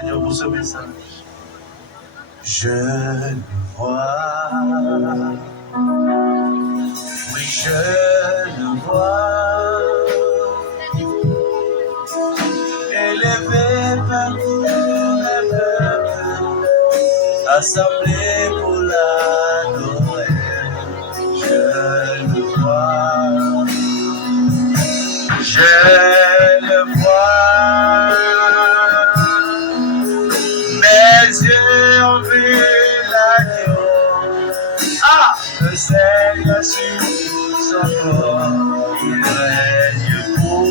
Seigneur, pour ce message. Je le vois. Oui, je le vois. Élevé par tous les peuples, assemblé pour l'adorer. Je le vois. Je le vois. Mes yeux ont vu l'agneau. Ah, le Seigneur sur son corps, il règne pour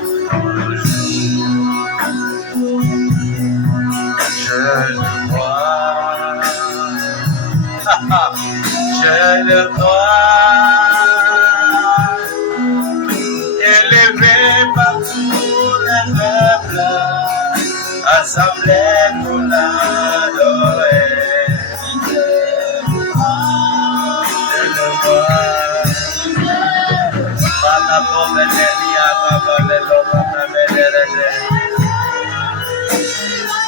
toujours. Je le vois. Je le vois. Élevé par tous les peuples, assemblés pour l'adorer. Je le vois. Bana povelia, baba lelo, bana melere.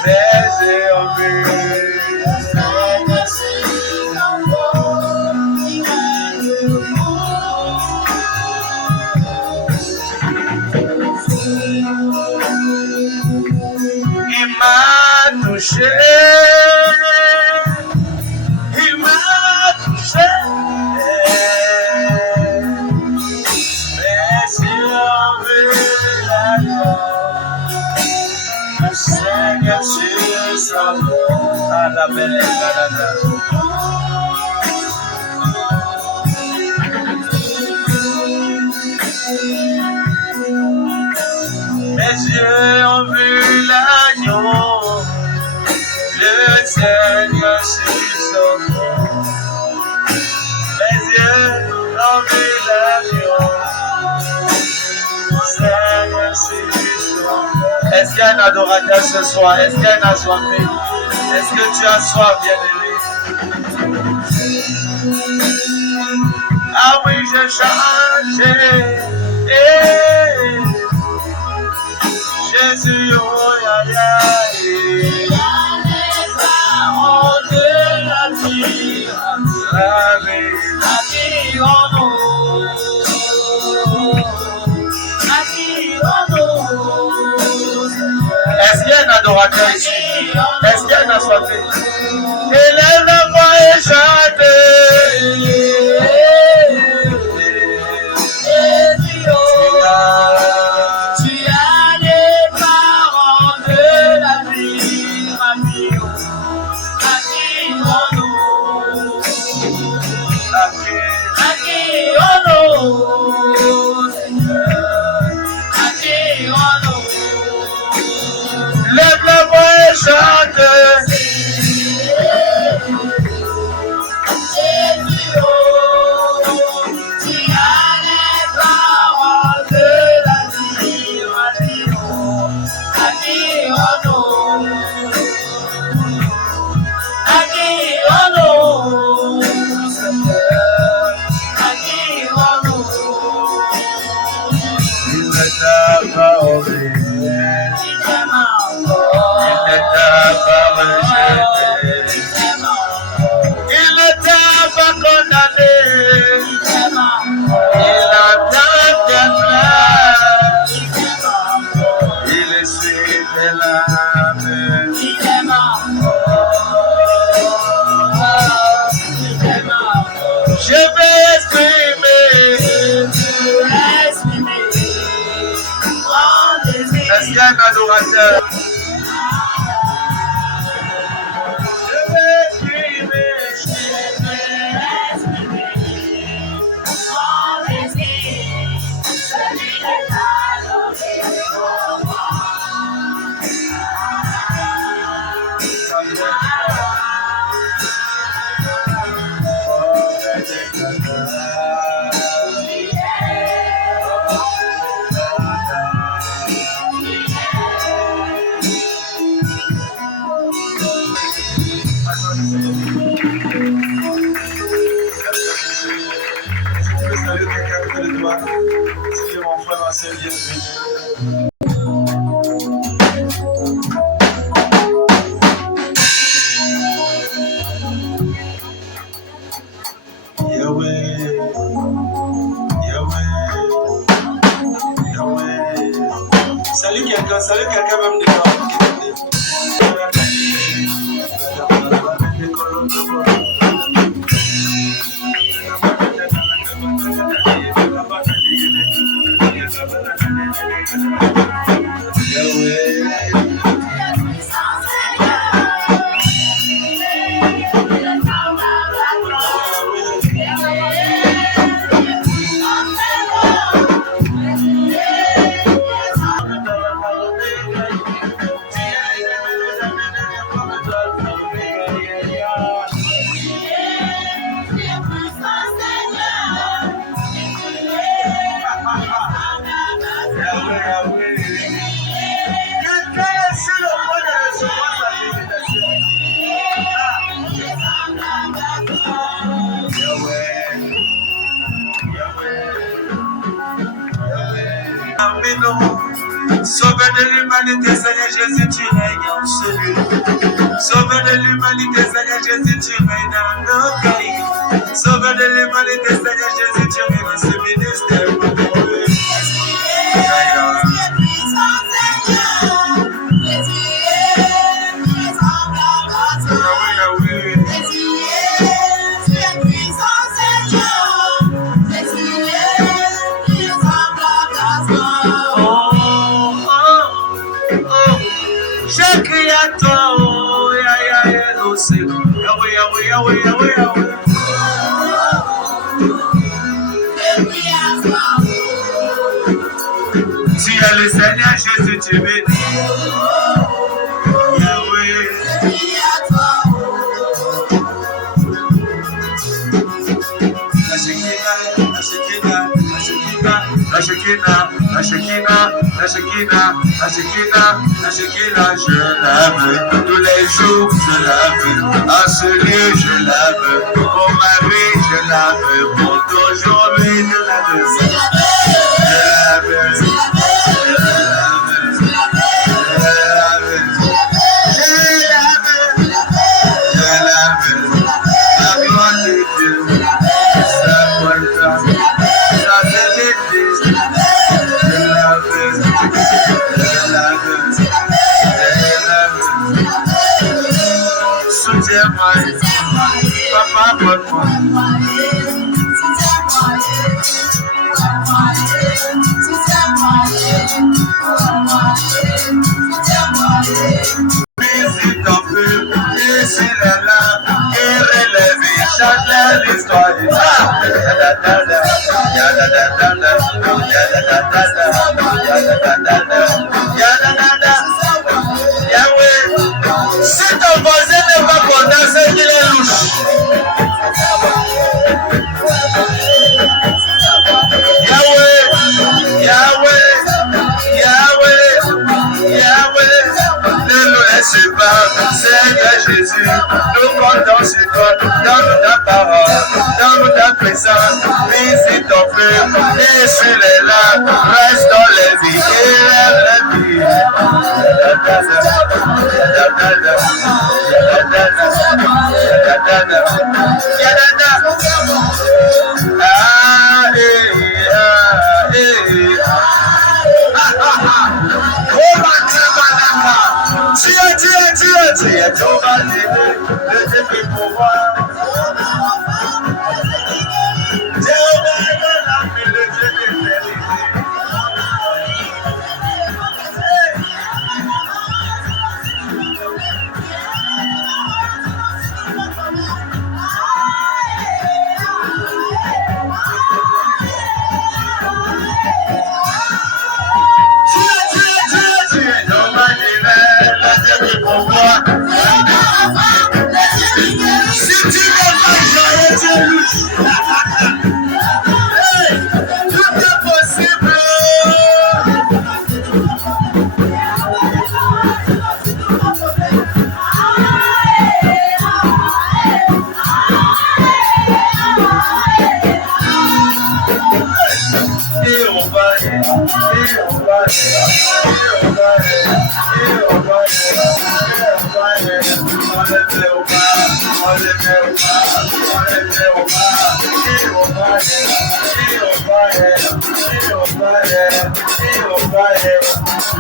Mais j'ai envie. Il m'a touché, il m'a touché. Mais si on veut l'agneau, le Seigneur sur son dos, à la belle Canada. Mes yeux ont vu l'agneau, le Seigneur sur son trône. Mes yeux ont vu l'agneau, le Seigneur sur son trône. Est-ce qu'il y a un adorateur ce soir? Est-ce qu'il y a un assoiffé? Est-ce que tu as soif, bien-aimé? Ah oui, je chante. Jésus, oh, ya, ya, les paroles de la vie en nous, Est-ce qu'il y a un adorateur ici? Est-ce qu'il y a un assoiffé? Élève la voix et chante. Lève la voix et chante. Il ne t'a pas condamné. Il entend tes pleurs. Il essuie tes larmes. Je vais exprimer. Est-ce qu'il y a un adorateur? Salut quelqu'un à côté de toi. Si mon frère, ma soeur, bienvenue. Salut quelqu'un même dedans. Sauveur de l'humanité, Seigneur Jésus, tu règnes en celui. Sauveur de l'humanité, Seigneur Jésus, tu règnes dans nos pays. Sauveur de l'humanité, Seigneur Jésus, tu règnes dans ce ministère. Tu es le Seigneur Jésus, tu bénis. Yahweh. La Shekinah, je l'aime tous les jours, je l'aime à ce lieu, je l'aime pour ma vie, je l'aime pour aujourd'hui, je l'aime. Visite ton feu, ici les lames, et relève, change l'histoire. Yahweh, si ton voisin n'est pas content, c'est qu'il est louche. Yahweh, ne nous laisse pas, Seigneur Jésus, nous comptons sur toi, donne ta parole, donne ta présence, visite ton feu, et sur les lacs, reste dans les vies, élève la vie. Tu es ton validé, le défi pour moi. Jéhovah est la vie, le Dieu d'éternité. Tu es ton validé, le défi pour moi. Si tu n'es pas joyeux, tu es louche. Tout est possible.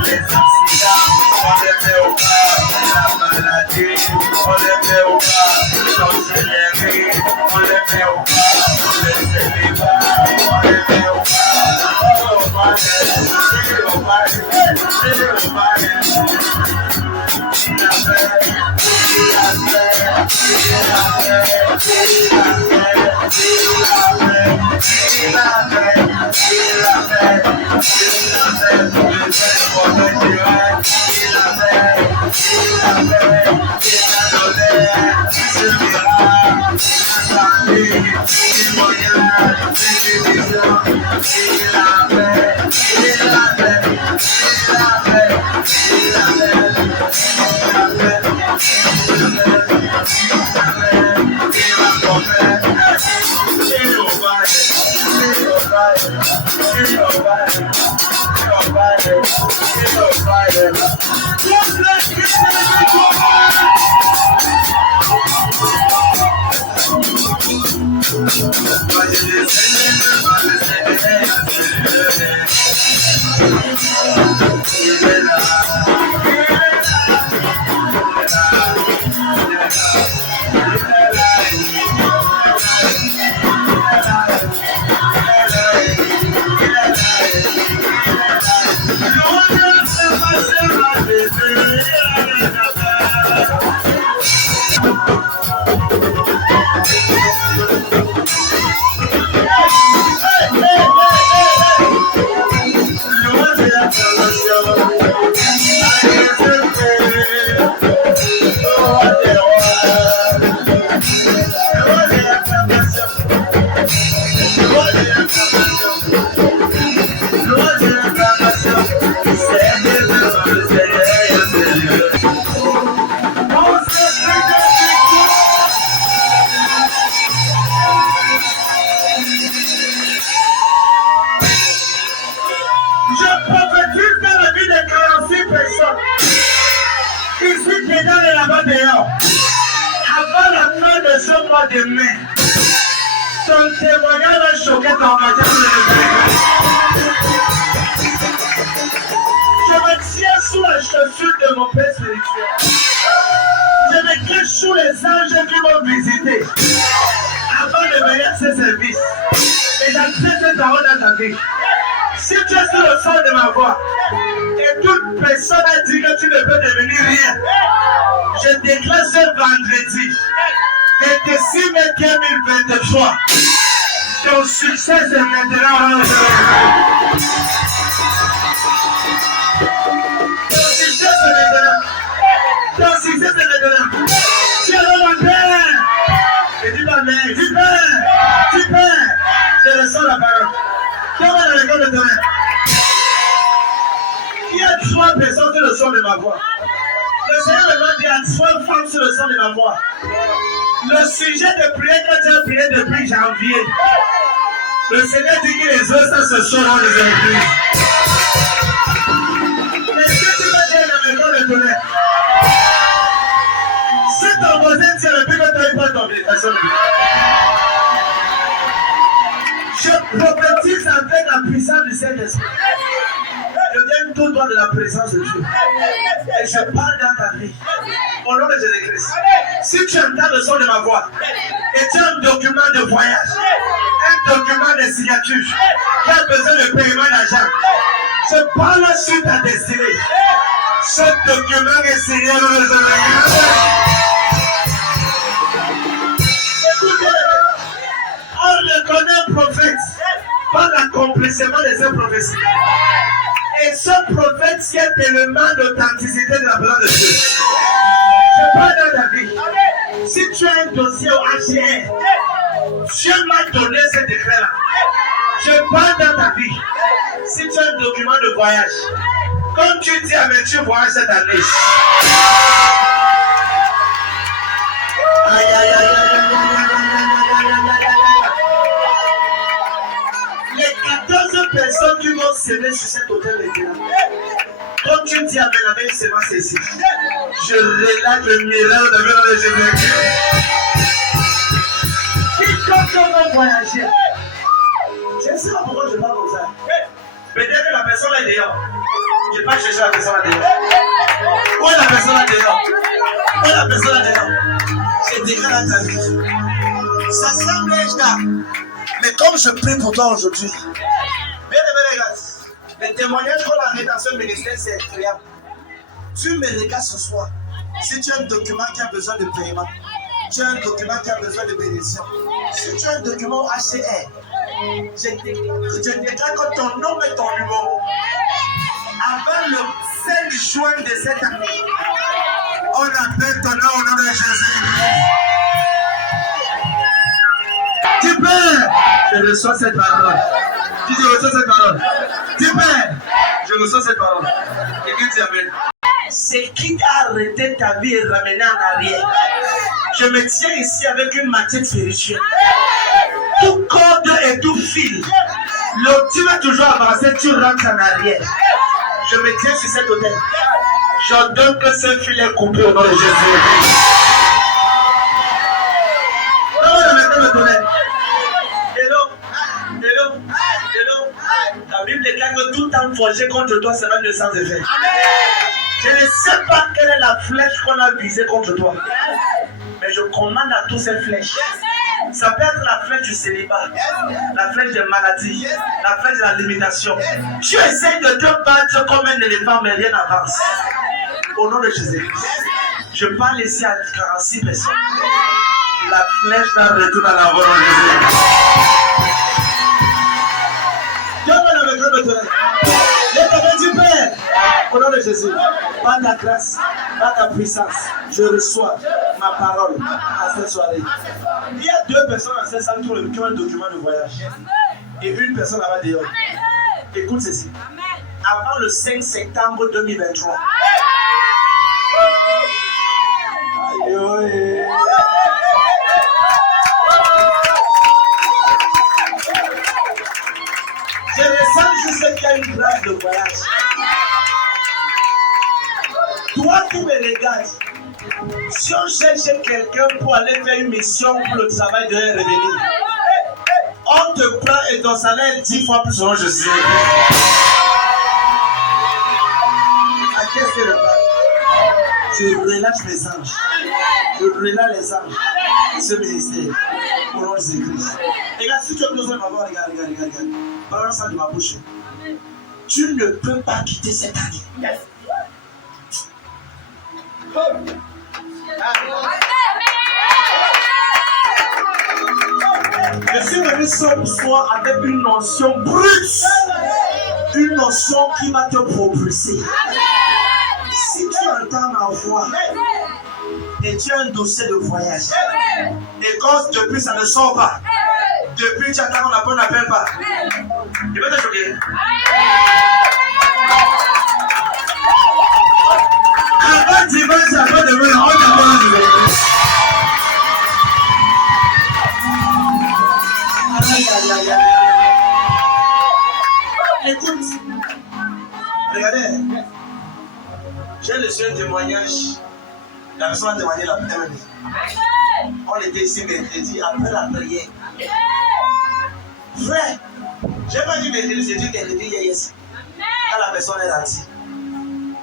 les accidents, on les met au bas. La maladie, on les met au bas. Sorcellerie, on les met au bas. Les célibats, on les met au bas. Je vais pas chercher la personne là dehors. Où est la personne là dehors? Où est la personne là dehors? Je dégrade ta vie. Ça semble là. Mais comme je prie pour toi aujourd'hui, bien aimé les gars, les témoignages qu'on a mis dans ce ministère, c'est incroyable. Tu me regardes ce soir. Si tu as un document qui a besoin de paiement, tu as un document qui a besoin de bénédiction, si tu as un document HCR, je déclare que ton nom et ton numéro, avant le 5 juin de cette année, on appelle ton nom au nom de Jésus. Tu peux, je reçois cette parole. Si je reçois cette parole, tu peux, je reçois cette parole. Et qui t'appelle? Ce qui t'a arrêté ta vie et ramené en arrière. Je me tiens ici avec une matière spirituelle. Tout corde et tout fil. Tu vas toujours avancer, tu rentres en arrière. Je me tiens sur cet hôtel. J'ordonne que ce fil est coupé au nom de Jésus. La Bible déclare que tout temps forgé contre toi sera de sans effet. Je ne sais pas quelle est la flèche qu'on a visée contre toi. Mais je commande à tous ces flèches. Ça peut être la flèche du célibat, la flèche des maladies, la flèche de la limitation. Tu essaies de te battre comme un éléphant, mais rien n'avance. Au nom de Jésus-Christ, je parle ici à 46 personnes. La flèche d'un retour à la voie de Jésus. Du Père, au nom de Jésus, par ta grâce, par ta puissance, je reçois ma parole à cette soirée. Il y a 2 personnes dans cette salle qui ont un document de voyage et une personne là-bas dehors. Écoute ceci. Avant le 5 septembre 2023, je ressens juste qu'il y a une grâce de voyage. Toi qui me regardes, si on cherche quelqu'un pour aller faire une mission pour le travail de revenir, on te prend et ton salaire 10 fois plus selon je sais. À qu'est-ce que le parle? Je relâche les anges. Je relâche les anges de ce ministère. Au nom de Jésus-Christ. Regarde, si tu as besoin de m'avoir, regarde. Parle ça de ma bouche. Tu ne peux pas quitter cette année. Yes. Je suis venu ce soir avec une notion brute, une notion qui va te propulser. Si tu entends ma voix et tu as un dossier de voyage, et quand depuis ça ne sort pas, depuis tu attends on n'appelle pas, il va te choquer. Avant dimanche, après demain, on t'appelle dimanche. Écoute, regardez, j'ai reçu un témoignage. La personne a témoigné la première année. On était ici mercredi après la prière. Frère, j'ai pas dit mercredi, j'ai dit mercredi hier. Quand la personne est rentrée.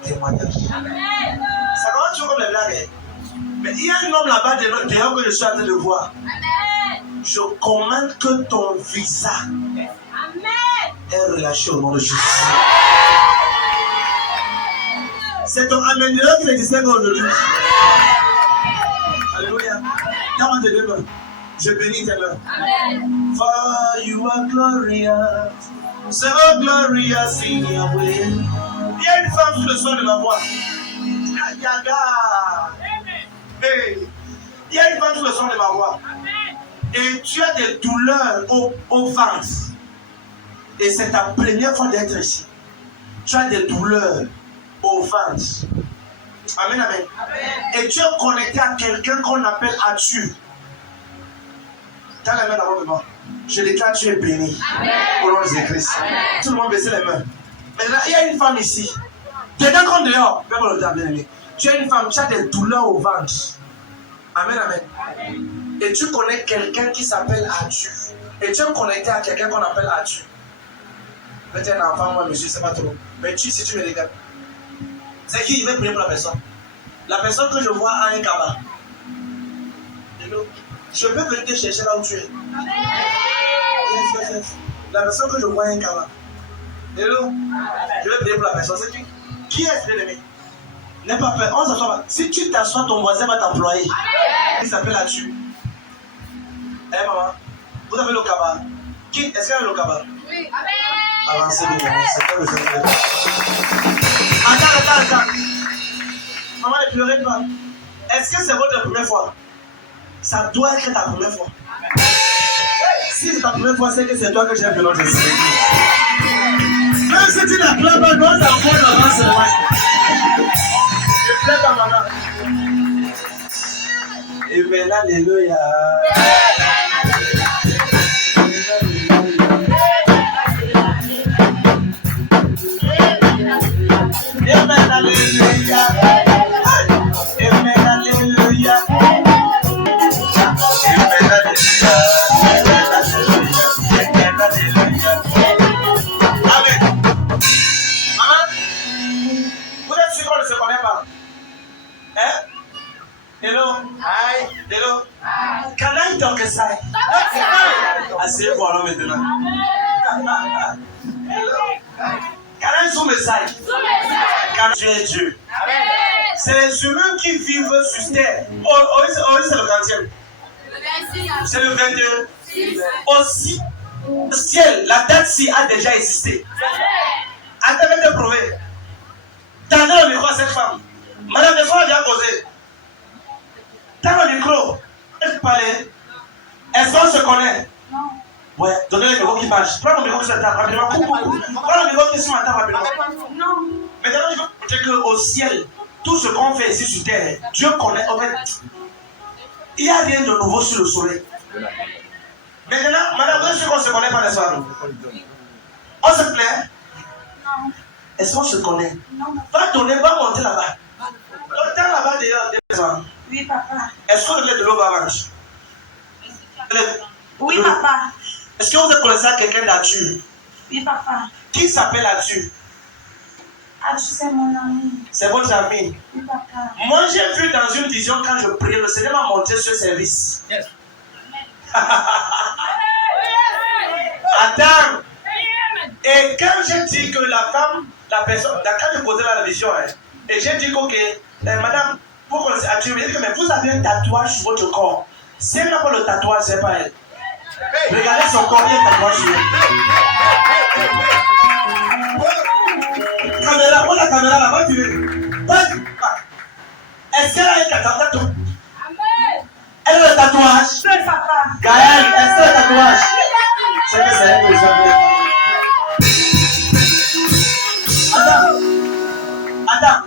Témoignage. Ça doit toujours comme les blagues. Mais il y a un homme là-bas dehors que je suis en train de voir. Je commande que ton visa est relâché au nom de Jésus. C'est ton amélioré qui existe aujourd'hui. Alléluia. Dans tes 2 mains, je bénis tes mains. For you are glorious, so glorious in your way. Il y a une femme sur le son de ma voix. Il y a une femme sur le son de ma voix. Et tu as des douleurs au ventre. Et c'est ta première fois d'être ici. Tu as des douleurs au ventre. Amen, amen. Et tu es connecté à quelqu'un qu'on appelle Arthur. T'as les mains d'abord de moi. Je déclare tu es béni. Au nom de Jésus-Christ. Tout le monde baisse les mains. Maintenant, il y a une femme ici. Quelqu'un qu'on dehors. Tu as une femme, tu as des douleurs au ventre. Amen, amen. Et tu connais quelqu'un qui s'appelle Arthur. Et tu es connecté à quelqu'un qu'on appelle Arthur. Peut-être un enfant, moi, monsieur, c'est pas trop. Mais si tu me regardes, c'est qui? Je vais prier pour la personne. La personne que je vois a un cabas. Je peux venir te chercher là où tu es. Yes. La personne que je vois a un cabas. Hello? Je vais prier pour la personne. C'est qui? Qui est l'ennemi? N'aie pas peur. On s'assoit pas. Si tu t'assois, ton voisin va t'employer. Il s'appelle la tue. Eh maman, vous avez le cabas. Qui? Est-ce qu'il y a le cabas? Oui. Avancez bien, c'est pas le Seigneur. Attends. Maman, ne pleurez pas. Est-ce que c'est votre première fois? Ça doit être ta première fois. Si c'est ta première fois, c'est que c'est toi que j'ai vu notre Seigneur. Même si tu n'acclames pas, non, ça va devant ce roi. Je plaît ta maman. Amen, alléluia. Amen, alléluia. Amen, alléluia. Amen. Maman, vous êtes sûr qu'on ne se connaît pas? Hein? Hello? Hi. Hello? Can I talk aside? Asseyez-vous alors maintenant. Hello? Can I zoom aside? Car Dieu est Dieu. C'est les humains qui vivent sur terre. C'est le 40e. C'est le 22. Aussi, le ciel, la date-ci a déjà existé. Attendez de prouver. Tendez le micro à cette femme. Madame, le soir a déjà posé. Tendez le micro. Est-ce que parlez? Est-ce qu'on se connaît? Non. Ouais, donnez le micro qui marche. Prends le micro qui se tape rapidement. Prends le micro qui se tape rapidement. Non. Maintenant, je veux dire qu'au ciel, tout ce qu'on fait ici sur terre, Dieu connaît. En fait, il n'y a rien de nouveau sur le soleil. Maintenant, madame, vous savez qu'on ne se connaît pas, n'est-ce pas? On se plaît? Non. Est-ce qu'on se connaît? Non. Va donner, va monter là-bas. Dans là-bas dehors. Oui, papa. Est-ce qu'on met de l'eau avant? Oui, papa. Est-ce que vous êtes connaissé à quelqu'un d'Atu? Oui, papa. Qui s'appelle Atu? Atu, c'est mon ami. C'est votre ami? Oui, papa. Moi, j'ai vu dans une vision quand je priais, le Seigneur m'a montré ce service. Yes. Attends. Et quand j'ai dit que la femme, la personne, quand je posais la vision, et j'ai dit que, madame, pour connaître Atu, mais vous avez un tatouage sur votre corps. Si elle n'a pas le tatouage, c'est pas elle. Regardez son corps, il y a un tatouage sur elle. Caméra, prends la caméra là, va tirer. Est-ce qu'elle a un tatouage? Elle a le tatouage? Oui, papa. Gaël, est-ce qu'elle a le tatouage? C'est que c'est elle que j'avais. Attends.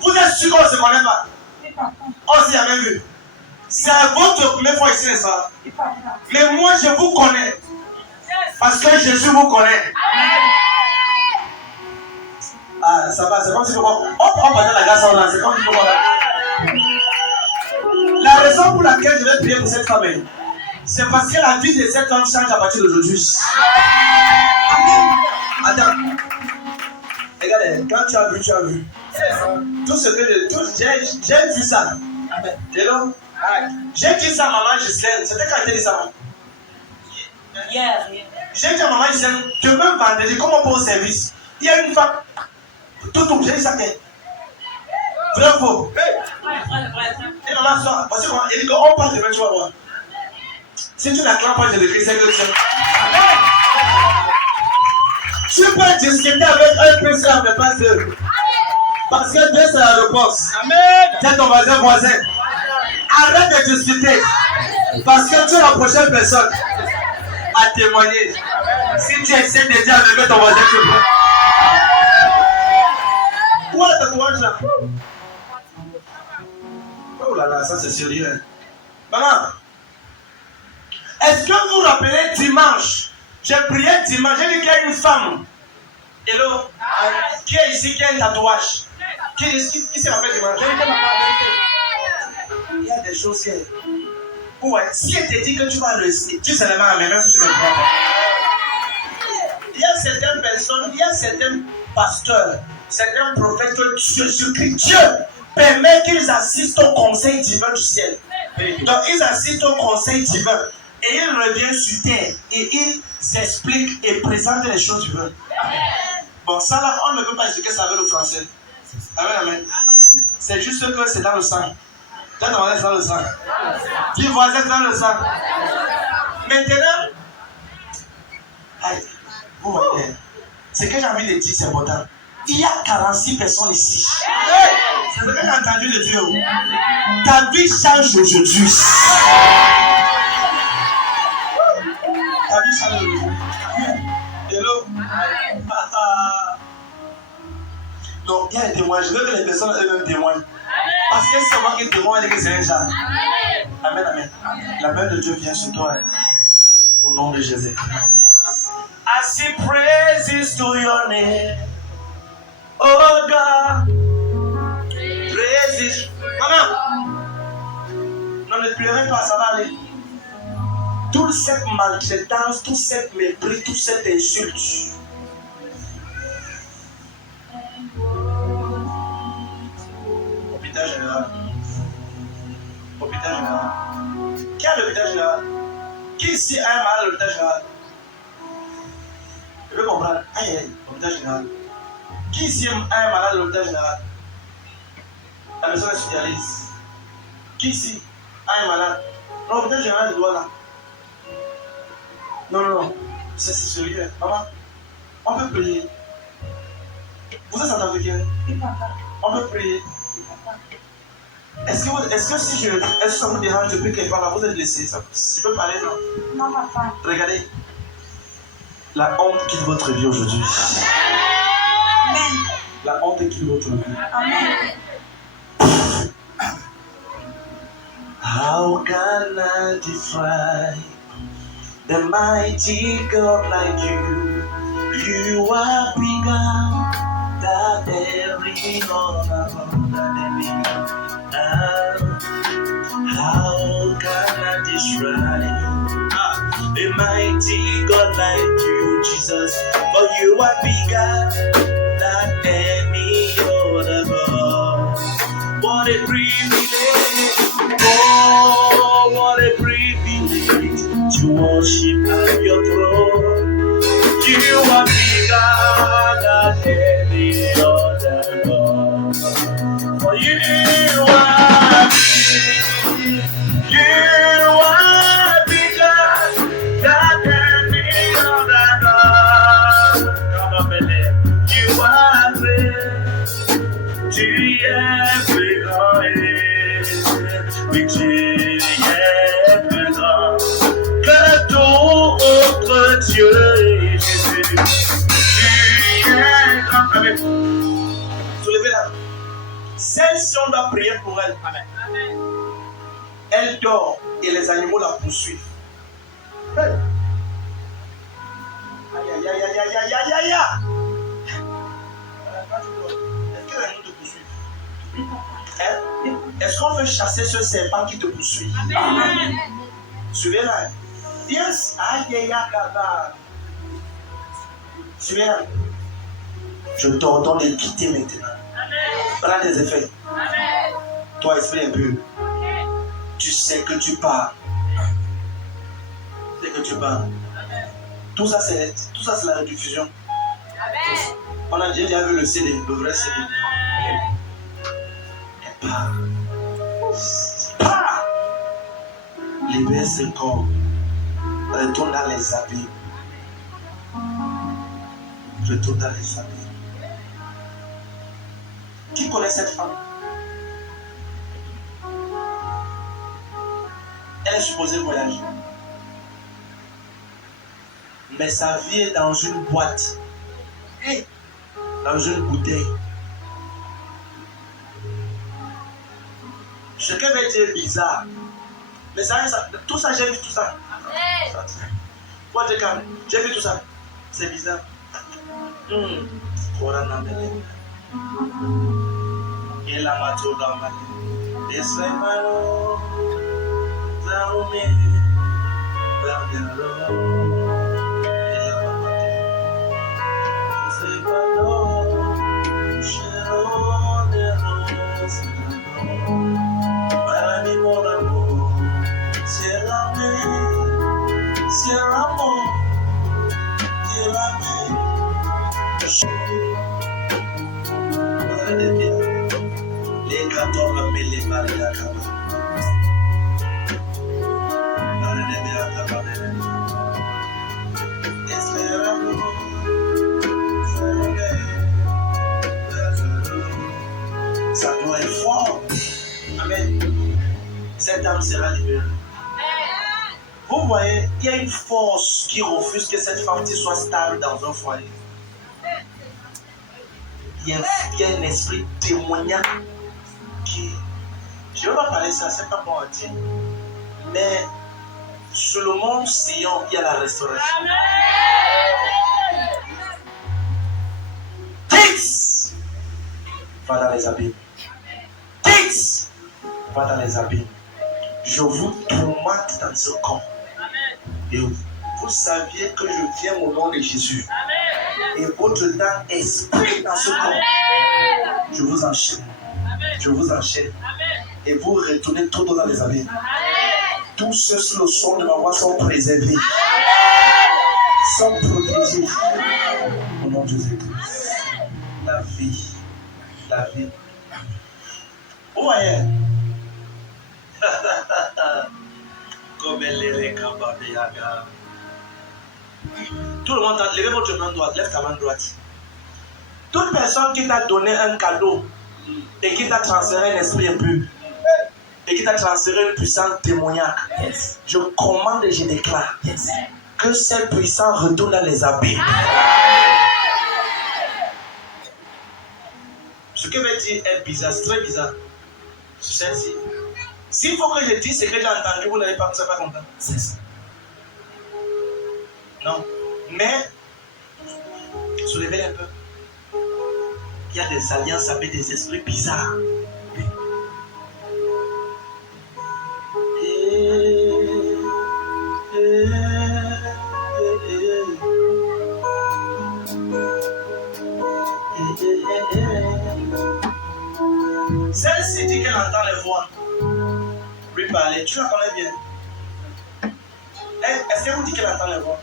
Vous êtes sûr qu'on ne se connaît pas? Oui, papa. On s'est jamais vu. C'est votre première fois ici, n'est-ce pas? Mais moi, je vous connais. Parce que Jésus vous connaît. Ah, ça va, c'est comme si on prenait la glace en là. C'est comme si la raison pour laquelle je vais prier pour cette femme, c'est parce que la vie de cette femme change à partir d'aujourd'hui. Attends. Regardez, quand tu as vu, tu as vu. Tout ce que j'ai vu ça. Hello? J'ai dit ça à maman Gislaine. C'était quand elle dit ça. J'ai dit à maman Gislaine, demain vendredi, comme on peut au service, il y a une femme. Tout, j'ai dit ça. Vrai ou faux? Et maman soir, voici comment, il dit qu'on parle demain, tu vas voir. Si tu n'acclames pas, je l'écris, c'est que tu peux discuter avec un président de base de. Parce que Dieu c'est la réponse. C'est ton voisin. Arrête de discuter. Parce que tu es la prochaine personne à témoigner. Si tu essaies de dire avec ton voisin, tu peux. Où est le tatouage là? Oh là là, ça c'est sérieux. Maman, est-ce que vous vous rappelez dimanche? J'ai prié dimanche, j'ai dit qu'il y a une femme. Hello? Qui est ici qui a un tatouage? Qui se rappelle dimanche? Il y a des choses qui... Ouais, si elle te dit que tu vas réussir, tu sais seulement à même si tu ne le crois pas. Il y a certaines personnes, il y a certains pasteurs, certains prophètes que Jésus-Christ, Dieu permet qu'ils assistent au conseil divin du ciel. Donc ils assistent au conseil divin et ils reviennent sur terre et ils s'expliquent et présentent les choses divines. Bon, ça là, on ne peut pas expliquer ça avec le français. Amen, amen. C'est juste que c'est dans le sang. C'est dans le sang. Dis voisin, c'est dans le sang. Maintenant, vous voyez, ce que j'ai envie de dire, c'est important. Il y a 46 personnes ici. C'est ce que j'ai entendu de Dieu. Ta vie change aujourd'hui. Ta vie change aujourd'hui. Hello. Donc, il y a un témoin. Je veux que les personnes aient un témoin. Parce que c'est moi qui témoigne et que c'est un genre. Amen, amen. La main de Dieu vient sur toi. Au nom de Jésus. I sing praises to your name. Oh God. Praises. Maman. Non, ne pleurez pas, ça va aller. Toute cette maltraitance, toute cette mépris, toute cette insulte. Hôpital général. Hôpital général. Qui a l'hôpital général? Qui ici a un malade à l'hôpital général? Je veux comprendre. Aïe, hôpital général. Qui ici a un malade à l'hôpital général? La personne est hospitalisée. Qui ici a un malade? Non, l'hôpital général, je dois là. Non. C'est sérieux. Maman, on peut prier. Vous êtes centrafricain? On peut prier. Est-ce que si ça vous dérange depuis quelque part là, vous êtes blessé? Je peux parler, non? Non, papa. Regardez. La honte quitte votre vie aujourd'hui. Amen. La honte quitte votre vie. Amen. How can I defy the mighty God like you? You are bigger than every other enemy. How can I describe a mighty God like you, Jesus? For you are bigger than any other God. What a privilege! Oh, what a privilege to worship at your throne. You are bigger than any other God. For you are big. You are bigger than any other God. Come on, baby. You are great. Tu es plus grand. Oui, tu es plus grand que tout autre Dieu, Jésus. Tu es grand. Amen. Soulevez-la. Celle-ci, on doit prier pour elle. Amen. Elle dort et les animaux la poursuivent. Hey. Aïe. Est-ce que les animaux te poursuivent? Est-ce qu'on veut chasser ce serpent qui te poursuit? Amen. Suivez-la. Yes. Aïe. Suivez-la. Je t'ordonne de quitter maintenant. Prends tes effets. Amen. Toi, esprit impur. Tu sais que tu pars. Tu sais que tu pars. Tout ça, c'est la rediffusion. Amen. On a déjà vu le CD, le vrai CD. Elle part. Part. Libère ce corps. Retourne dans les habits. Retourne dans les habits. Qui connaît cette femme? Elle est supposée voyager. Mais sa vie est dans une boîte. Dans une bouteille. Ce qu'elle va dire bizarre. Mais ça, tout ça, j'ai vu tout ça. Faut te calmer. J'ai vu tout ça. C'est bizarre. Et la mato dans ma vie. Et c'est malo. Ça doit être fort. Amen. Cette âme sera libérée. Vous voyez, il y a une force qui refuse que cette femme soit stable dans un foyer. Il y a un esprit démoniaque qui... Je ne vais pas parler de ça, c'est pas bon à dire. Mais sur le mont Sion, il y a la restauration. Tix va dans les abîmes. Tix va dans les abîmes. Je vous tourmente dans ce corps. Et vous saviez que je viens au nom de Jésus. Et votre temps esprit dans ce corps. Je vous enchaîne. Je vous enchaîne. Et vous retournez tout dans les abîmes. Tous ceux sur le son de ma voix sont préservés. Sont protégés. Au nom de Jésus-Christ. La vie. La vie. Vous voyez. Comme elle est Kababeyaga. Tout le monde, levez votre main droite, lève ta main droite. Toute personne qui t'a donné un cadeau et qui t'a transféré un esprit impur et qui t'a transféré une puissance démoniaque, je commande et je déclare que cette puissance retourne dans les abîmes. Ce que veut dire est bizarre, c'est très bizarre. C'est celle-ci. S'il faut que je dise ce que j'ai entendu, vous n'allez pas, vous n'êtes pas content. C'est ça. Non. Mais, soulevez un peu. Il y a des alliances avec des esprits bizarres. Celle-ci dit qu'elle entend les voix. Lui parler, tu la connais bien. Est-ce qu'elle vous dit qu'elle entend les voix?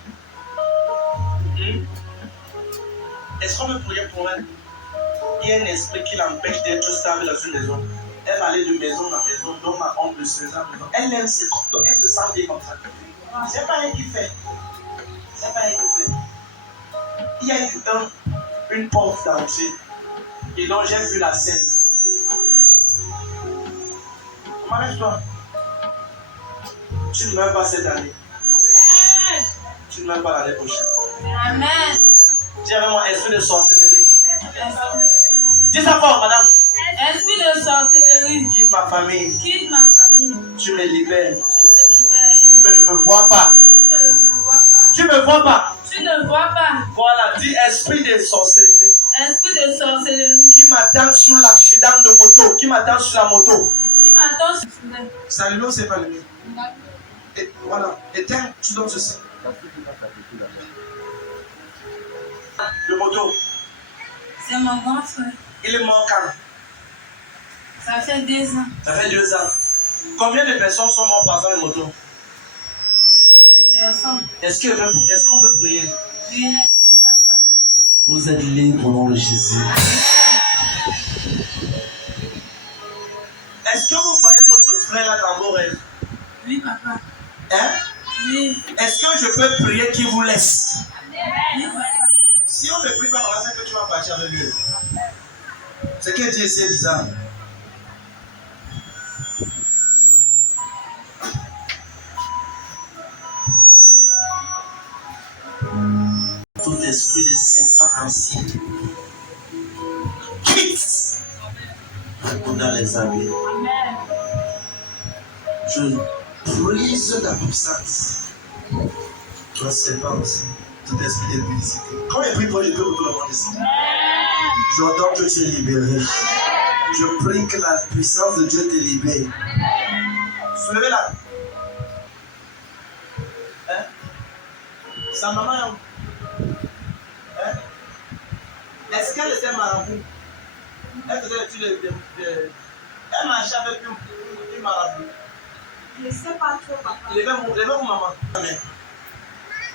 Est-ce qu'on peut prier pour elle? Il y a un esprit qui l'empêche d'être stable dans une maison. Elle va aller de maison en maison, d'homme à homme, de saison en maison. Elle aime ses comptes, elle se sent bien comme ça. C'est pas elle qui fait. C'est pas elle qui fait. Il y a eu une porte d'entrée. Et donc j'ai vu la scène. Comment lève-toi? Tu ne meurs pas cette année. Tu ne meurs pas l'année prochaine. Amen. Dis avec moi, esprit de sorcellerie. Dis ça fort, madame. Esprit de sorcellerie. Quitte ma famille. Quitte ma famille. Tu me libères. Tu me libères. Tu ne me vois pas. Tu ne me vois pas. Tu me vois pas. Tu ne vois pas. Voilà, dis esprit de sorcellerie. Esprit de sorcellerie. Qui m'attend sur l'accident de moto. Qui m'attend sur la moto. Qui m'attend sur la moto. Ça lui c'est pas le mien. Et voilà, éteins, tu donnes ceci. Le moto. C'est mon grand frère. Il est mort quand? Ça fait 2 ans. Ça fait 2 ans. Combien de personnes sont mortes par le moto? Une personne. Est-ce qu'on peut prier? Oui. Vous êtes libre au nom de Jésus. Est-ce que vous voyez votre frère là dans vos rêves? Oui, papa. Hein? Oui. Est-ce que je peux prier qu'il vous laisse? Oui, papa. Si on ne prie pas, on sait que tu vas partir avec lui. Ce que Dieu c'est bizarre. Tout esprit de serpent ancien quitte dans les habits. Je brise la puissance. Toi, serpent aussi. Tout esprit de publicité. Quand il prie pour je peux vous le monde ici. J'ordonne que tu es libéré. Je prie que la puissance de Dieu te libère. Soulevez-la. Hein? Sa maman. Hein? Est-ce qu'elle était marabout? Elle faisait l'étude de. Elle marchait avec une marabout. Je ne sais pas trop, papa. Levez-vous, maman. Amen.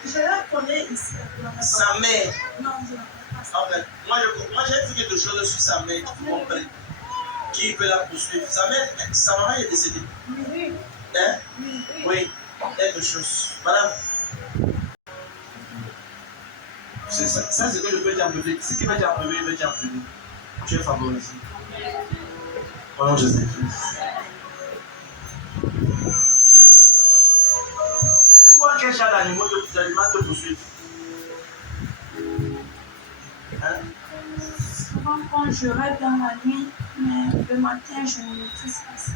Je la connais ici. Sa mère. Non, je ne la connais pas. En fait, moi j'ai dit quelque chose sur sa mère qui compris. Qui peut la poursuivre? Sa maman est décédée. Oui. Hein? Oui. Oui, quelque chose. Madame, c'est ça, c'est ce que je peux dire en public. Ce qui va dire en privé, il veut dire en privé. Tu es favorisé. Au nom de Jésus-Christ. Tu vois quel genre d'animaux te poursuivent? Hein? Souvent, quand je rêve dans la nuit, mais le matin, je ne maîtrise pas ça.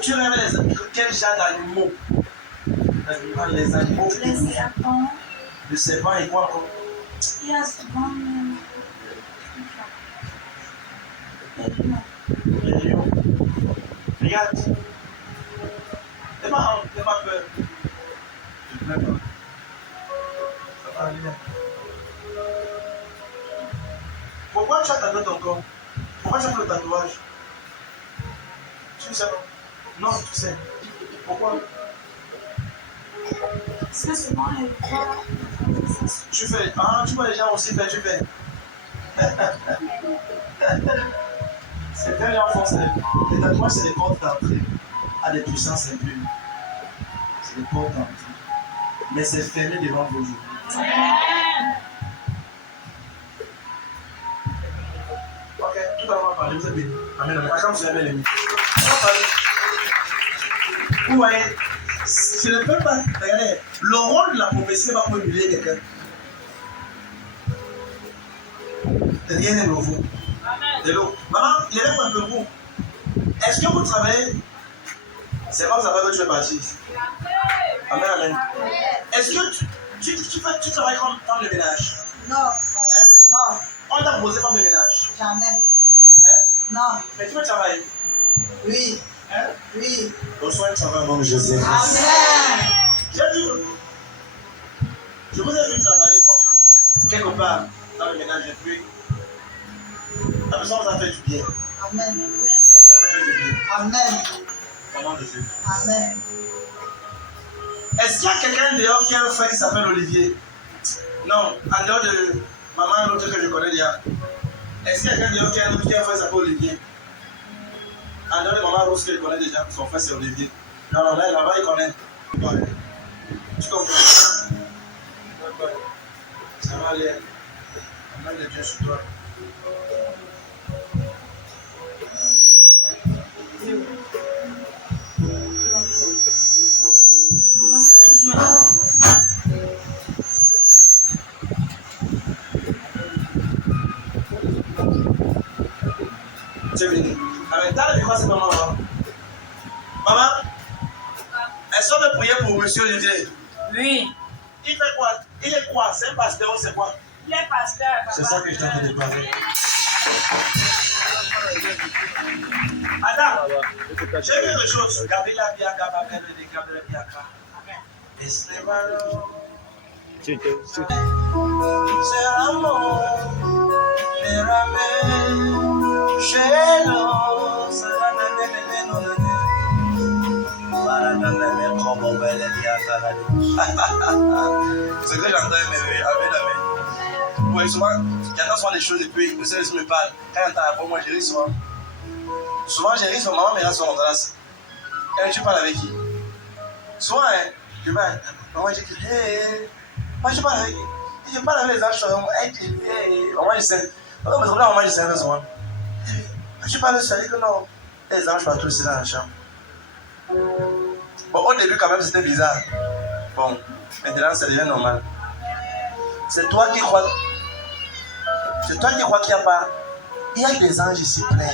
Tu rêves quel genre d'animaux? Les animaux. Les serpents. Le serpent et quoi encore? Il y a souvent Les lions. Regarde. N'aie pas peur. Ne pleure pas. Ça va aller. Pourquoi tu as tatoué ton corps? Pourquoi tu as fait le tatouage? Tu ne sais pas? Non, tu sais. Pourquoi? Parce que souvent, les voix, Tu fais. Ah, tu vois les gens aussi faire, tu fais. C'est très bien fort. Les tatouages, c'est des portes d'entrée à des puissances impures. C'est des portes d'entrée. Mais c'est fermé devant vos yeux. Ok, tout à l'heure on va parler, vous êtes bénis. Amen, amen. Quand vous avez les on va parler. Vous voyez, je ne peux pas. Regardez, le rôle de la prophétie n'est pas pour humilier quelqu'un. Rien n'est nouveau. De l'eau. Maman, levez-moi un peu vous. Est-ce que vous travaillez? C'est pas ça que tu es parti. Amen, amen. Est-ce que tu travailles comme femme de ménage? Non. Hein? Non. On t'a posé femme de ménage? Jamais. Hein? Non. Mais tu veux travailler? Oui. Hein? Oui. Reçois un travail au nom de Jésus. Amen. Je vous ai vu travailler comme quelque part dans le ménage et puis la personne vous a fait du bien. Amen. Quelqu'un vous a fait du bien. Amen. Au nom de Jésus. Amen. Est-ce qu'il y a quelqu'un dehors qui a un frère qui s'appelle Olivier? Non, en dehors de maman, l'autre que je connais déjà. Est-ce qu'il y a quelqu'un dehors qui a un frère qui s'appelle Olivier? En dehors de maman Rose que je connais déjà, son frère c'est Olivier. Non, non, là-bas il connaît. Ouais. Tu comprends? Ça va aller. La main de Dieu sur toi. C'est fini. Avec ta de quoi c'est maman? Maman, est-ce qu'on peut prier pour monsieur Olivier? Oui. Il fait quoi? Il est quoi? C'est un pasteur ou c'est quoi? Il est pasteur. C'est ça que je t'ai déclaré. Attends, j'ai vu une chose. Gabriela Biaka, Gabriela Biaka. C'est l'amour, les ramènes, chez l'eau, ça va ce que j'entends, mais amen. Oui, souvent, il y en a souvent des choses et puis, le Seigneur me parle. Quand il y a un moi, je ris souvent. Souvent, je ris, ma maman me regarde sur mon terrasse. Et tu parles avec qui? Souvent, je parle, maman, je dis, hey, moi, je parle avec qui? Je parle avec les anges, elle dit, hey, maman, je sais. Maman, je sais, souvent. Tu parles sur elle, que non. Les anges partent aussi dans la chambre. Bon, au début, quand même, c'était bizarre. Bon, maintenant, ça devient normal. C'est toi qui crois. C'est toi qui crois qu'il n'y a pas. Il y a des anges ici pleins.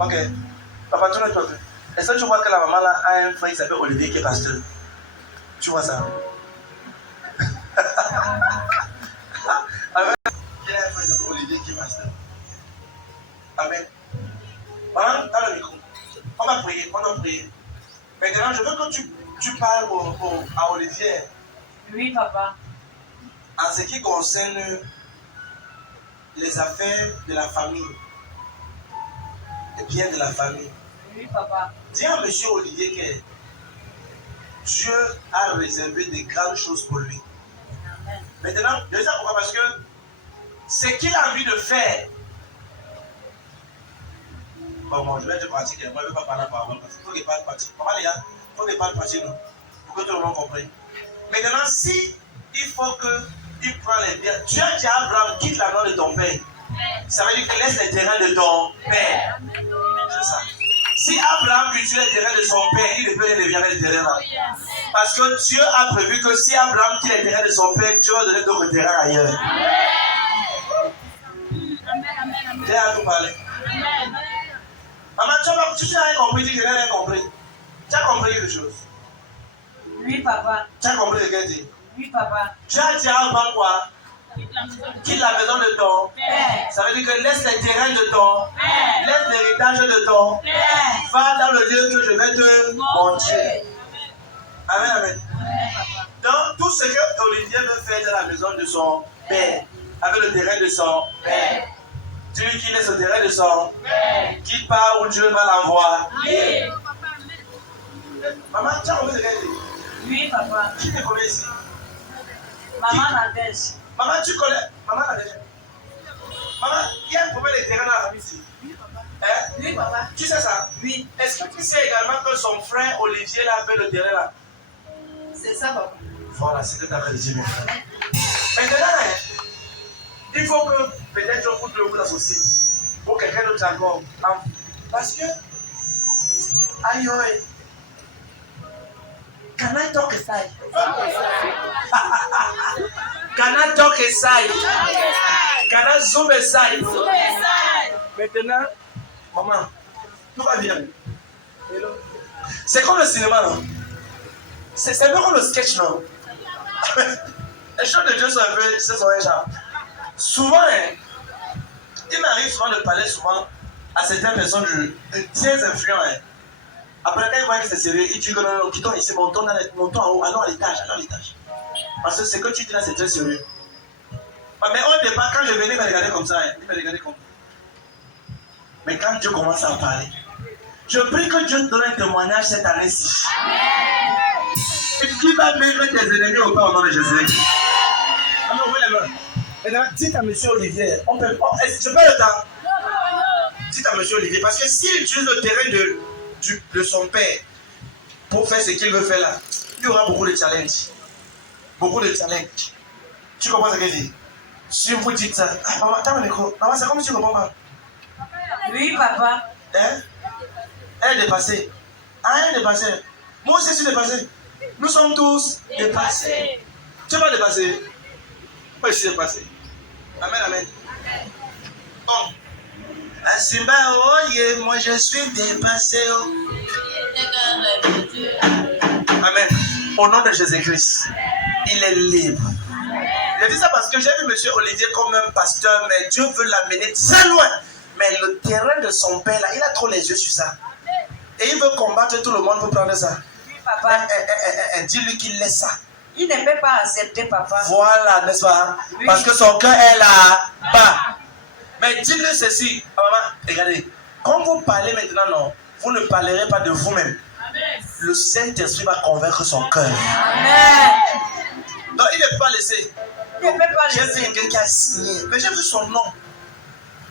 Ok. Papa, tourne-toi. Est-ce que tu vois que la maman là a un frère qui s'appelle Olivier qui est pasteur? Tu vois ça? Amen. Il y a un frère qui s'appelle Olivier qui est pasteur. Amen. Maman, dans le micro. On va prier. Maintenant, je veux que tu parles à Olivier. Oui, papa. En ce qui concerne les affaires de la famille, les biens de la famille. Oui, papa. Dis à M. Olivier que Dieu a réservé de grandes choses pour lui. Amen. Maintenant, je sais pourquoi, parce que ce qu'il a envie de faire. Bon, je vais être pratique. Moi, je ne vais pas parler par parole. Il faut qu'il parle pratique. Maman, les gars, il faut qu'il parle pratique, non? Pour que tout le monde comprenne. Maintenant, si il faut qu'il prenne les biens, Dieu dit à Abraham, quitte la maison de ton père. Ça veut dire qu'il laisse les terrains de ton père. C'est ça. Si Abraham utilise les terrains de son père, il ne peut rien devenir les terrains là. Parce que Dieu a prévu que si Abraham quitte les terrains de son père, Dieu va donner d'autres terrains ailleurs. J'ai à tout parler. Maman, tu n'as rien compris, tu n'as rien compris. Tu as compris quelque chose? Oui, papa. Tu as compris ce qu'elle dit? Oui, papa. Tu as dit à Abraham quoi? Quitte la maison de ton père. Ça veut dire que laisse les terrains de ton père. Laisse l'héritage de ton père. Va dans le lieu que je vais te montrer. Amen, amen. Donc, tout ce que Olivier veut faire dans la maison de son père, avec le terrain de son père, Dieu qui laisse le terrain de son père, qui part où Dieu va l'envoyer. Oui. Maman, tu as compris ce qu'elle dit? Oui, papa. Qui te connaît ici? Maman Nadège. Maman, tu connais? Maman Nadège. Maman, il y a un problème de terrain dans la famille ici. Hein? Oui, papa. Tu sais ça? Oui. Est-ce que tu sais également que son frère Olivier là avait le terrain là? C'est ça, papa. Voilà, c'est ce que tu as dit, mes frères. Maintenant, hein, il faut que peut-être vous devez vous associer. Ou quelqu'un d'autre encore. Parce que, aïe, aïe. Can I talk aside? Can I talk aside? Can I zoom aside? Maintenant, maman, tout va bien. C'est comme le cinéma, non? C'est un peu comme le sketch, non? Les choses de Dieu sont un peu, c'est son genre. Souvent, hein, il m'arrive souvent de parler souvent à certaines personnes très influentes. Hein. Après, quand ils voient que c'est sérieux, ils disent que non, non, quittons ici, montons en haut, allons à l'étage. Parce que ce que tu dis là, c'est très sérieux. Mais au départ, quand je venais, il me regardait comme ça. Hein. Il me regardait comme ça. Mais quand Dieu commence à parler, je prie que Dieu te donne un témoignage cette année-ci. Et qui va mettre tes ennemis au pas au nom de Jésus. Alors, ouvrez les mains. Maintenant, dites à M. Olivier, je perds le temps. Dites à M. Olivier, parce que s'il utilise le terrain de son père pour faire ce qu'il veut faire là, il y aura beaucoup de challenges. Beaucoup de challenges. Tu comprends ce que je dis? Si vous dites ça, maman, t'as un micro. Maman, c'est comme si tu ne comprends pas. Oui, papa. Hein? Elle est dépassée. Ah, elle est dépassée. Moi aussi, je suis dépassé. Nous sommes tous dépassés. Tu vas dépasser? Moi, je suis dépassé. Amen, amen. Bon. Asimba, oh yeah, moi je suis dépassé. Oh. Amen. Au nom de Jésus-Christ, il est libre. Je dis ça parce que j'ai vu M. Olivier comme un pasteur, mais Dieu veut l'amener très loin. Mais le terrain de son père, là, il a trop les yeux sur ça. Et il veut combattre tout le monde pour prendre ça. Oui, papa. Dis-lui qu'il laisse ça. Il ne peut pas accepter, papa. Voilà, n'est-ce pas? Oui. Parce que son cœur est là-bas. Mais dis-lui ceci. Maman, regardez. Quand vous parlez maintenant, non, vous ne parlerez pas de vous-même. Le Saint-Esprit va convaincre son cœur. Amen. Donc, il ne peut pas laisser. Il ne peut pas J'ai laisser. vu quelqu'un qui a signé. Mais j'ai vu son nom.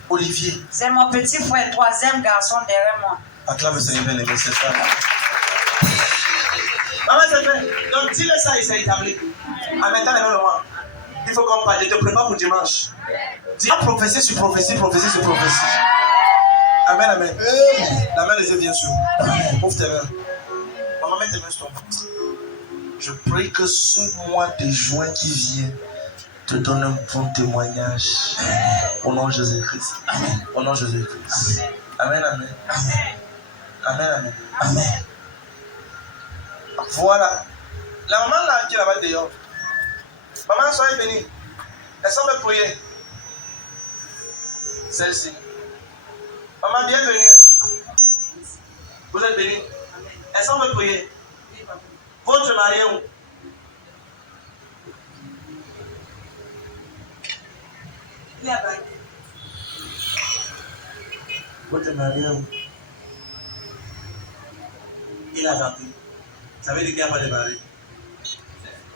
Olivier. C'est mon petit frère, troisième garçon derrière moi. Acclame le Seigneur bien aimé, c'est ça. Maman, c'est fait. Donc, dis-le ça, il s'est établi. En même temps, il faut qu'on parle. Je te prépare pour dimanche. Dis prophétie sur prophétie, prophétie sur prophétie. Amen, amen. La main de Dieu vient sur vous. Ouvre tes mains. Maman, mets tes mains sur ton ventre. Je prie que ce mois de juin qui vient te donne un bon témoignage. Au nom de Jésus-Christ. Au nom de Jésus-Christ. Amen, amen. Amen, amen. Amen. Voilà. La maman là qui est là-bas dehors. Maman, soyez bénie. Elle semble prier. Celle-ci. Maman, bienvenue. Vous êtes bénie. Elle semble prier. Votre mari est où? Il est abattu. Votre mari est où? Il a abattu. Ça veut dire qu'il n'y a pas de mari.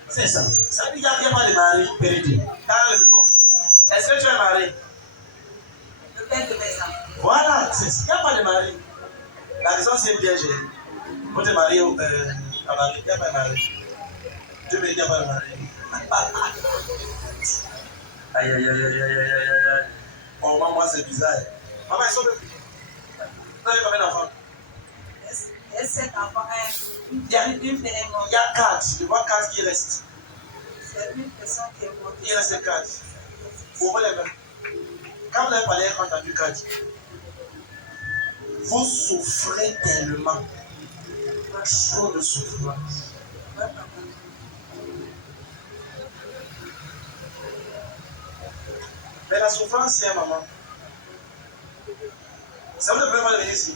C'est ça. Ça veut dire qu'il n'y a pas de mari perdu. Car le micro. Est-ce que tu es marié? Le père de mes enfants. Voilà, il n'y a pas de mari. La raison c'est piégé. Quand tu es marié, à mari, il n'y a pas de mari. Dieu me dit qu'il n'y a pas de mari. Aïe, aïe, aïe, aïe, aïe, aïe, aïe. Oh, maman, c'est bizarre. Maman, ils sont de... Vous avez combien d'enfants? Il y a 7 enfants, une fille est morte. Il y a 4. Je vois 4 qui restent. C'est une personne qui est morte. Il reste 4. Pour vous les mains. Quand vous avez parlé, quand on a vu 4, vous souffrez tellement. Trop de souffrance. Mais la souffrance, c'est un maman. Ça vous ne pouvez pas venir ici.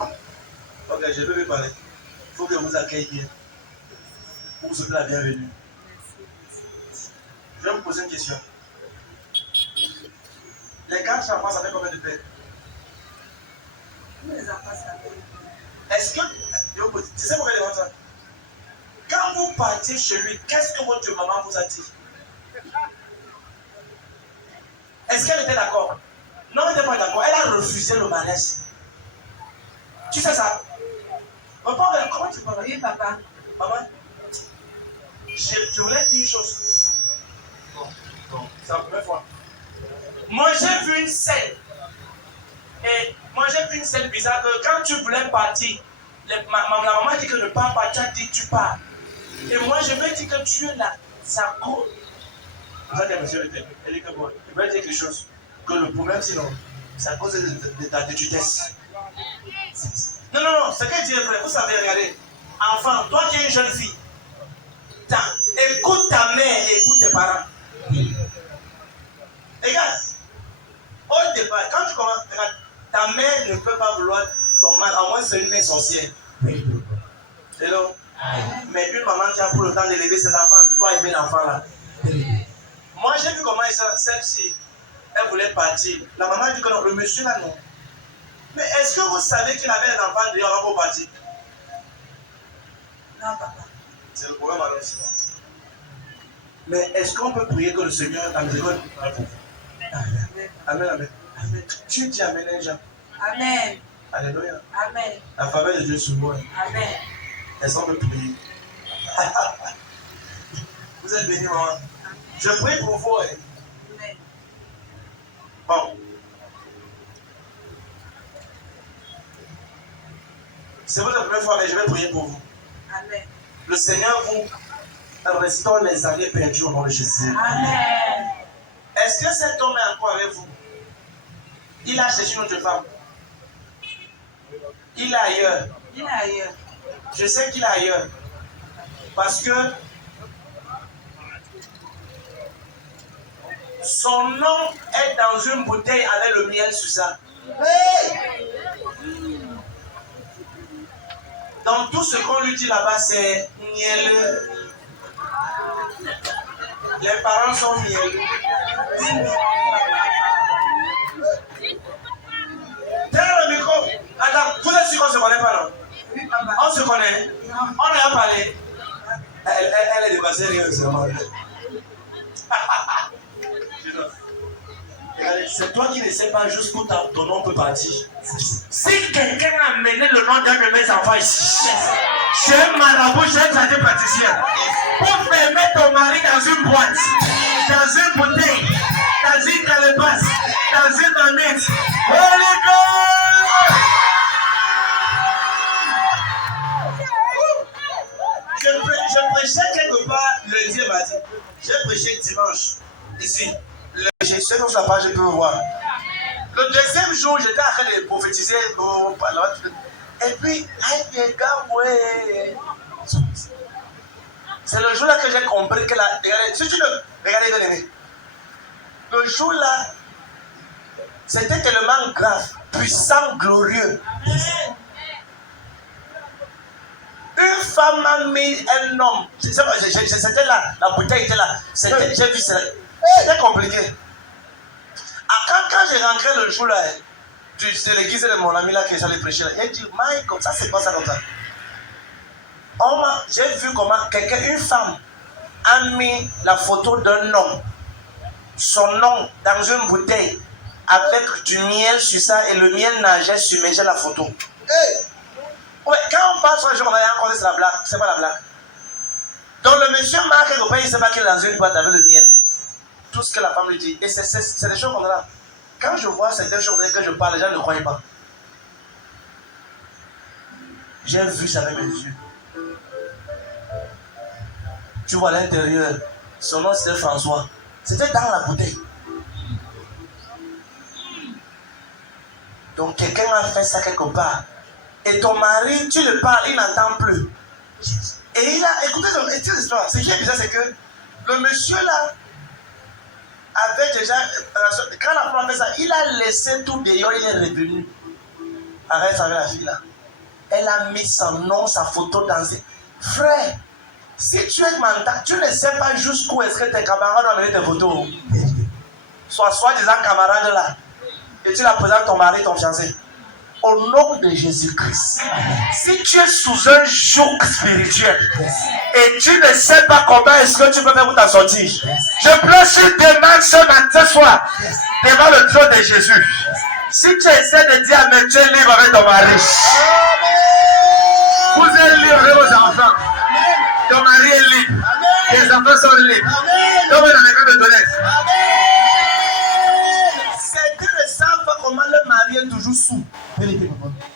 Ok, je vais vous parler. Il faut que vous accueilliez bien. Pour vous souhaiter la bienvenue. Je vais vous poser une question. Les 4 enfants, ça fait combien de pères? Tous les enfants s'appellent. Est-ce que... Tu sais pourquoi je demande ça? Quand vous partez chez lui, qu'est-ce que votre maman vous a dit? Est-ce qu'elle était d'accord? Non, elle n'était pas d'accord. Elle a refusé le mariage. Tu sais ça? Papa, comment tu parles? Oui, papa. Maman, je voulais dire une chose. Non, c'est la première fois. Moi, j'ai vu une scène. Et moi, j'ai vu une scène bizarre que quand tu voulais partir, la maman dit que ne pars pas, tu as dit tu pars. Et moi, je vais dire que tu es là. Ça court. Vous avez monsieur, elle dit que bon, je vais dire quelque chose. Que le problème, sinon, c'est à cause de ta détutesse. Non, non, non, ce qu'elle dit est vrai. Vous savez, regardez. Enfant, toi qui es une jeune fille, écoute ta mère et écoute tes parents. Regarde. Au départ, quand tu commences, regarde, ta mère ne peut pas vouloir ton mal, à moins c'est une mère sorcière. C'est non. Mais une maman qui a pris le temps d'élever ses enfants, doit aimer l'enfant là. Moi, j'ai vu comment celle-ci, elle voulait partir. La maman a dit que non, le monsieur là, non. Mais est-ce que vous savez qu'il avait un enfant dehors avant pour partir? Non, papa. C'est le problème alors ici. Mais est-ce qu'on peut prier que le Seigneur, la miséricorde, pour vous? Amen, amen. Amen. Tu dis amen, les gens. Amen. Alléluia. Amen. La faveur de Dieu sur moi. Amen. Est-ce qu'on peut prier? Vous êtes bénis, maman. Je prie pour vous. Amen. Bon. C'est votre première fois, mais je vais prier pour vous. Amen. Le Seigneur vous restaure les années perdues au nom de Jésus. Amen. Est-ce que cet homme est encore avec vous? Il a cherché une autre femme. Il est ailleurs. Il est ailleurs. Je sais qu'il est ailleurs. Parce que son nom est dans une bouteille avec le miel sur ça. Donc tout ce qu'on lui dit là-bas, c'est miel. Les parents sont miel. Tiens le micro. Attends, vous êtes sûr qu'on ne se connaît pas, non? Oui, papa. On se connaît. On a parlé. Elle est dépassée, rien seulement. C'est toi qui ne sais pas jusqu'où ton nom peut partir. Si quelqu'un a amené le nom d'un de mes enfants ici, je suis un marabout, je suis un jardin praticien, pour faire mettre ton mari dans une boîte, dans une bouteille, dans une calebasse, dans une manette. Holy God! Je prêchais quelque part lundi et mardi. J'ai prêché dimanche, ici. Je suis sur la page, je peux voir. Le deuxième jour, j'étais en train de prophétiser. Et puis, les gars, ouais. C'est le jour-là que j'ai compris que la. Regardez, si tu le. Regardez, bien aimé. Le jour-là, c'était tellement grave, puissant, glorieux. Une femme a mis un homme. C'était là, la bouteille était là. J'ai vu ça. C'était compliqué. Quand j'ai rentré le jour là, de l'église de mon ami là que j'allais prêcher, il a dit, Mike, comme ça, c'est pas ça comme ça. J'ai vu comment une femme a mis la photo d'un homme son nom dans une bouteille avec du miel sur ça et le miel nageait submergeait la photo. Hey. Ouais, quand on parle sur le jour, on va encore c'est la blague. C'est pas la blague. Donc le monsieur marque quelque part, il ne sait pas qu'il est dans une boîte avec le miel. Tout ce que la femme lui dit. Et c'est des choses comme ça. Quand je vois certaines choses que je parle, les gens ne croient pas. J'ai vu ça avec mes yeux. Tu vois à l'intérieur, son nom c'était François. C'était dans la bouteille. Donc quelqu'un a fait ça quelque part. Et ton mari, tu le parles, il n'entend plus. Et il a écouté cette histoire. Ce qui est bizarre, c'est que le monsieur là avait déjà. Quand la femme a fait ça, il a laissé tout dehors, il est revenu. Arrête avec la fille là. Elle a mis son nom, sa photo dans ses. Frère, si tu es mental, tu ne sais pas jusqu'où est-ce que tes camarades ont amené tes photos. Soit-disant camarade là. Et tu la présentes ton mari, ton fiancé. Au nom de Jésus-Christ. Si tu es sous un joug spirituel et tu ne sais pas comment est-ce que tu peux faire pour t'en sortir, je place une demande ce soir devant le trône de Jésus. Si tu essaies de dire mais tu es libre avec ton mari, vous êtes libre avec vos enfants, ton mari est libre, les enfants sont libres, donc vous n'avez pas de donner. Certains ne savent pas comment le mari est toujours sous.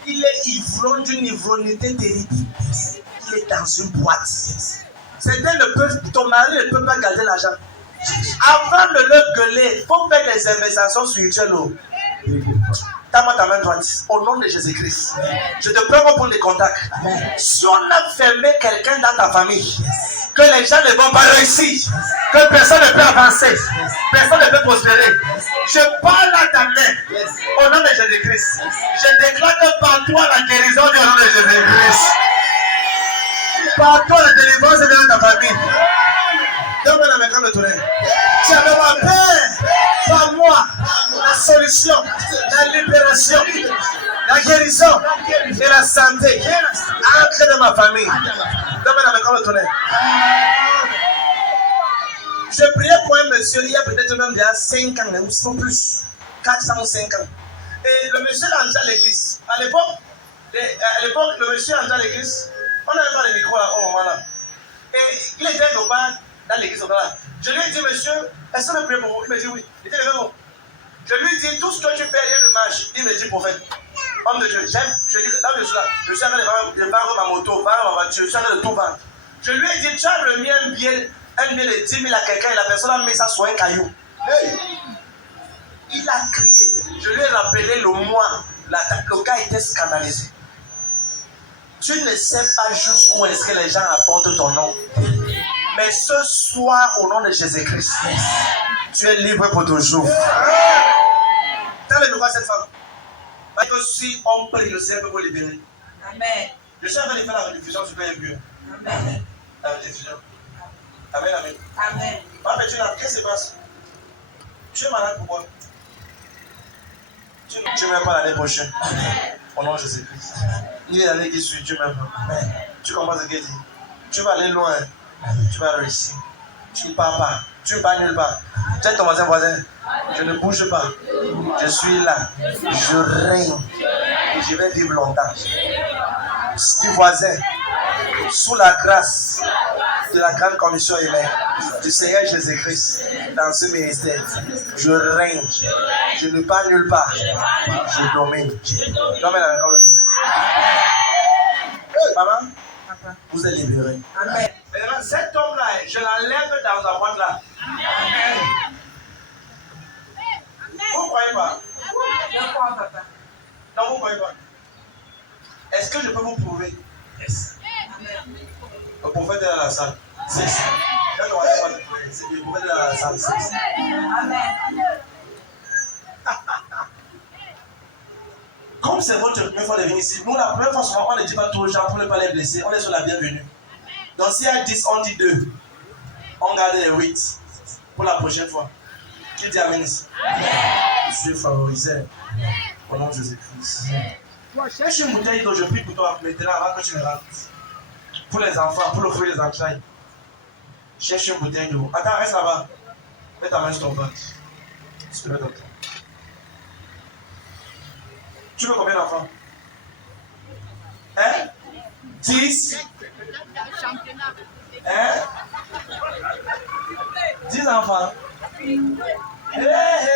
Il est ivrogne d'une ivrogneté terrible. Il est dans une boîte. Certains ne peuvent, ton mari ne peut pas garder l'argent. Avant de le gueuler, il faut faire des investigations spirituelles. Tends-moi ta main droite. Au nom de Jésus-Christ. Je te prends pour les contacts. Si on a fermé quelqu'un dans ta famille, que les gens ne vont pas réussir, que personne ne peut avancer, personne ne peut prospérer, je parle à ta main au nom de Jésus-Christ. Je déclare que par toi la guérison du nom de Jésus-Christ. Par toi la délivrance est dans ta famille. Donne-moi la main comme le tournée. Tu as ma paix, par moi, la solution, la libération, la guérison et la santé. Entre dans ma famille. Donne-moi la main comme le tournée. Je priais pour un monsieur, il y a peut-être même déjà 5 ans, ou plus, 400 ou 5 ans. Et le monsieur est entré à l'église. À l'époque, le monsieur est entré à l'église. On n'avait pas de micro là, au moment là. Et il était quelque part dans l'église. Je lui ai dit, monsieur, est-ce que je prie pour vous? Il me dit oui. Il dit, levez-vous. Je lui ai dit, tout ce que tu fais, rien ne marche. Il me dit, prophète, homme de Dieu, j'aime. Je dis, là où je suis là, je suis en train de vendre ma moto, vendre ma voiture, je suis en train de tout vendre. Je lui ai dit, tu as remis un billet de 10 000 à quelqu'un et la personne a mis ça sur un caillou. Hey. Il a crié. Je lui ai rappelé le mois. Le gars était scandalisé. Tu ne sais pas jusqu'où est-ce que les gens apportent ton nom. Mais ce soir, au nom de Jésus-Christ, tu es libre pour toujours. T'as le droit à cette femme. Parce que si on prie, le Seigneur peut vous libérer. Amen. Je suis en train de faire la rediffusion sur PMU. Amen. La rediffusion. Amen, amen. Amen. Mais tu n'as, qu'est-ce qui se passe? Tu es malade pourquoi? Tu ne m'aimes pas l'année prochaine. Au nom de Jésus-Christ. Ni l'année qui suit, tu m'aimes pas. Tu comprends ce qu'il dit? Tu vas aller loin. Tu vas réussir. Tu ne pars pas. Tu ne pars nulle part. Tu es ton voisin. Je ne bouge pas. Je suis là. Je règne. Et je vais vivre longtemps. Dis voisin, sous la grâce de la grande commission humaine du Seigneur Jésus-Christ dans ce ministère, je règne. Je ne pars nulle part. Je domine. Non, mais la comme le tournée. Maman, papa, vous êtes libérés. Amen. Maintenant, cet homme-là, je l'enlève dans la boîte là. Amen. Vous ne croyez pas? Je crois, papa. Non, vous ne croyez pas? Est-ce que je peux vous prouver? Yes. Amen. Le prophète est dans la salle. C'est ça. Quand on va faire le prophète est dans la salle. Amen. Comme c'est votre première fois de venir ici, nous, la première fois, souvent, on ne dit pas tout aux gens pour ne pas les blesser. On est sur la bienvenue. Donc, s'il y a 10, on dit 2. On garde les 8 pour la prochaine fois. Qui dit Amen ici? Je suis favorisé. Au nom de Jésus-Christ. Cherche une bouteille d'eau, je prie pour toi maintenant avant que tu me rentres. Pour les enfants, pour offrir les entrailles. Cherche une bouteille d'eau. Attends, reste là-bas. Mets ta main sur ton ventre. Tu veux docteur. Tu veux combien d'enfants? Hein? 10? Hein? 10 enfants? Hey, hey.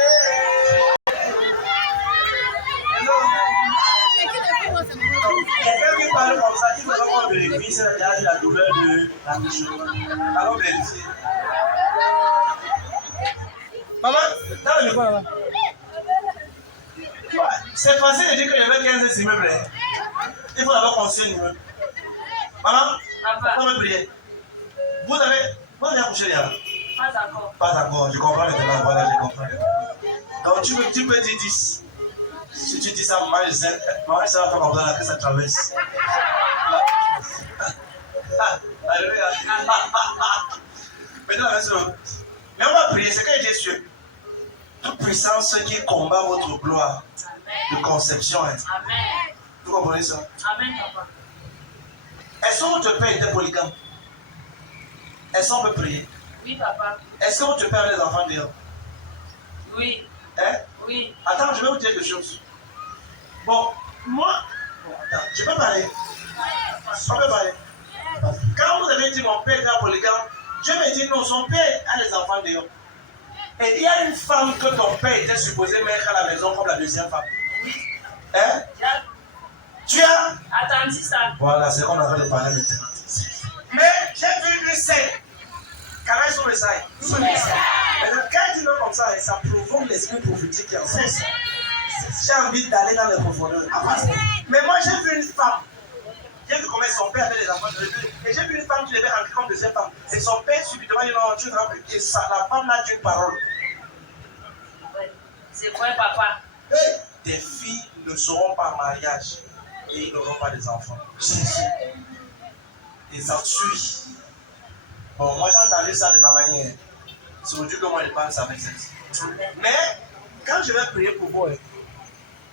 Quelqu'un qui parle comme ça, il faut qu'on vérifie si la douleur de la couche. Allons vérifier. Maman, dans le micro là-bas. C'est facile de dire que j'avais 15 immeubles. Il faut d'abord construire un immeuble. Maman, on va prier. Vous avez accouché là? Pas encore. Pas encore, je comprends maintenant. Voilà, je comprends. Donc tu peux dire 10. Si tu dis ça, maman, ça va faire comme ça que ça traverse. Alléluia. Maintenant, mais on va prier, c'est que Dieu est sûr. Toute puissance qui combat votre gloire de conception. Amen. Vous comprenez ça? Amen, papa. Est-ce que votre père était polygame? Est-ce qu'on peut prier? Oui, papa. Est-ce que votre père a les enfants dehors? Oui. Hein? Oui. Attends, je vais vous dire quelque chose. Bon, moi, attends, je peux parler. On peut parler. Quand vous avez dit mon père était polygame, Dieu me dit non, son père a les enfants dehors. Et il y a une femme que ton père était supposé mettre à la maison comme la deuxième femme. Hein? Tu as attendu ça. Voilà, c'est qu'on avait parlé maintenant. Mais j'ai vu une scène. Carré sur le side. Mais quand il dit non comme ça, ça provoque l'esprit prophétique qui est en fait. J'ai envie d'aller dans les profondeurs. Mais moi, j'ai vu une femme. J'ai vu comment son père avait les enfants de deux. Et j'ai vu une femme qui devait rentrer comme deuxième femme. Et son père, subitement, il a dit non, et ça, la femme n'a qu'une parole. C'est vrai, papa. Tes filles ne seront pas en mariage et ils n'auront pas des enfants. Et ça tue. Bon, moi j'ai entendu ça de ma manière. C'est aujourd'hui que moi je parle ça avec sexe. Mais quand je vais prier pour vous,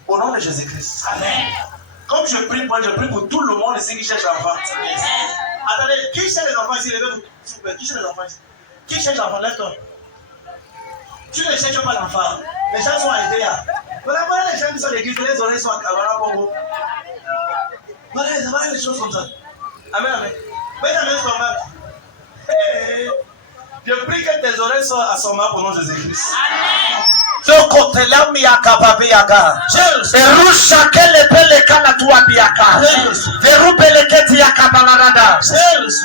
au nom de Jésus-Christ, amen. Comme je prie pour tout le monde ici qui cherche l'enfant. Attendez, qui cherche les enfants ici? Levez-vous. S'il vous plaît, qui cherche les enfants ici? Qui cherche l'enfant? Lève-toi. Tu ne cherches pas l'enfant. Les gens sont aidés là. Voilà les gens qui sont à l'église, les oreilles sont à Congo. Voilà les choses comme ça. Amen, amen. Mets ta main sur ton ventre. Je prie que tes oreilles soient à son main au nom de Jésus-Christ. Amen. Ce côté-là, miaka papiaka. Verrou chacun les pelle kana tua piaka. Verrou pelle keti yaka balarada.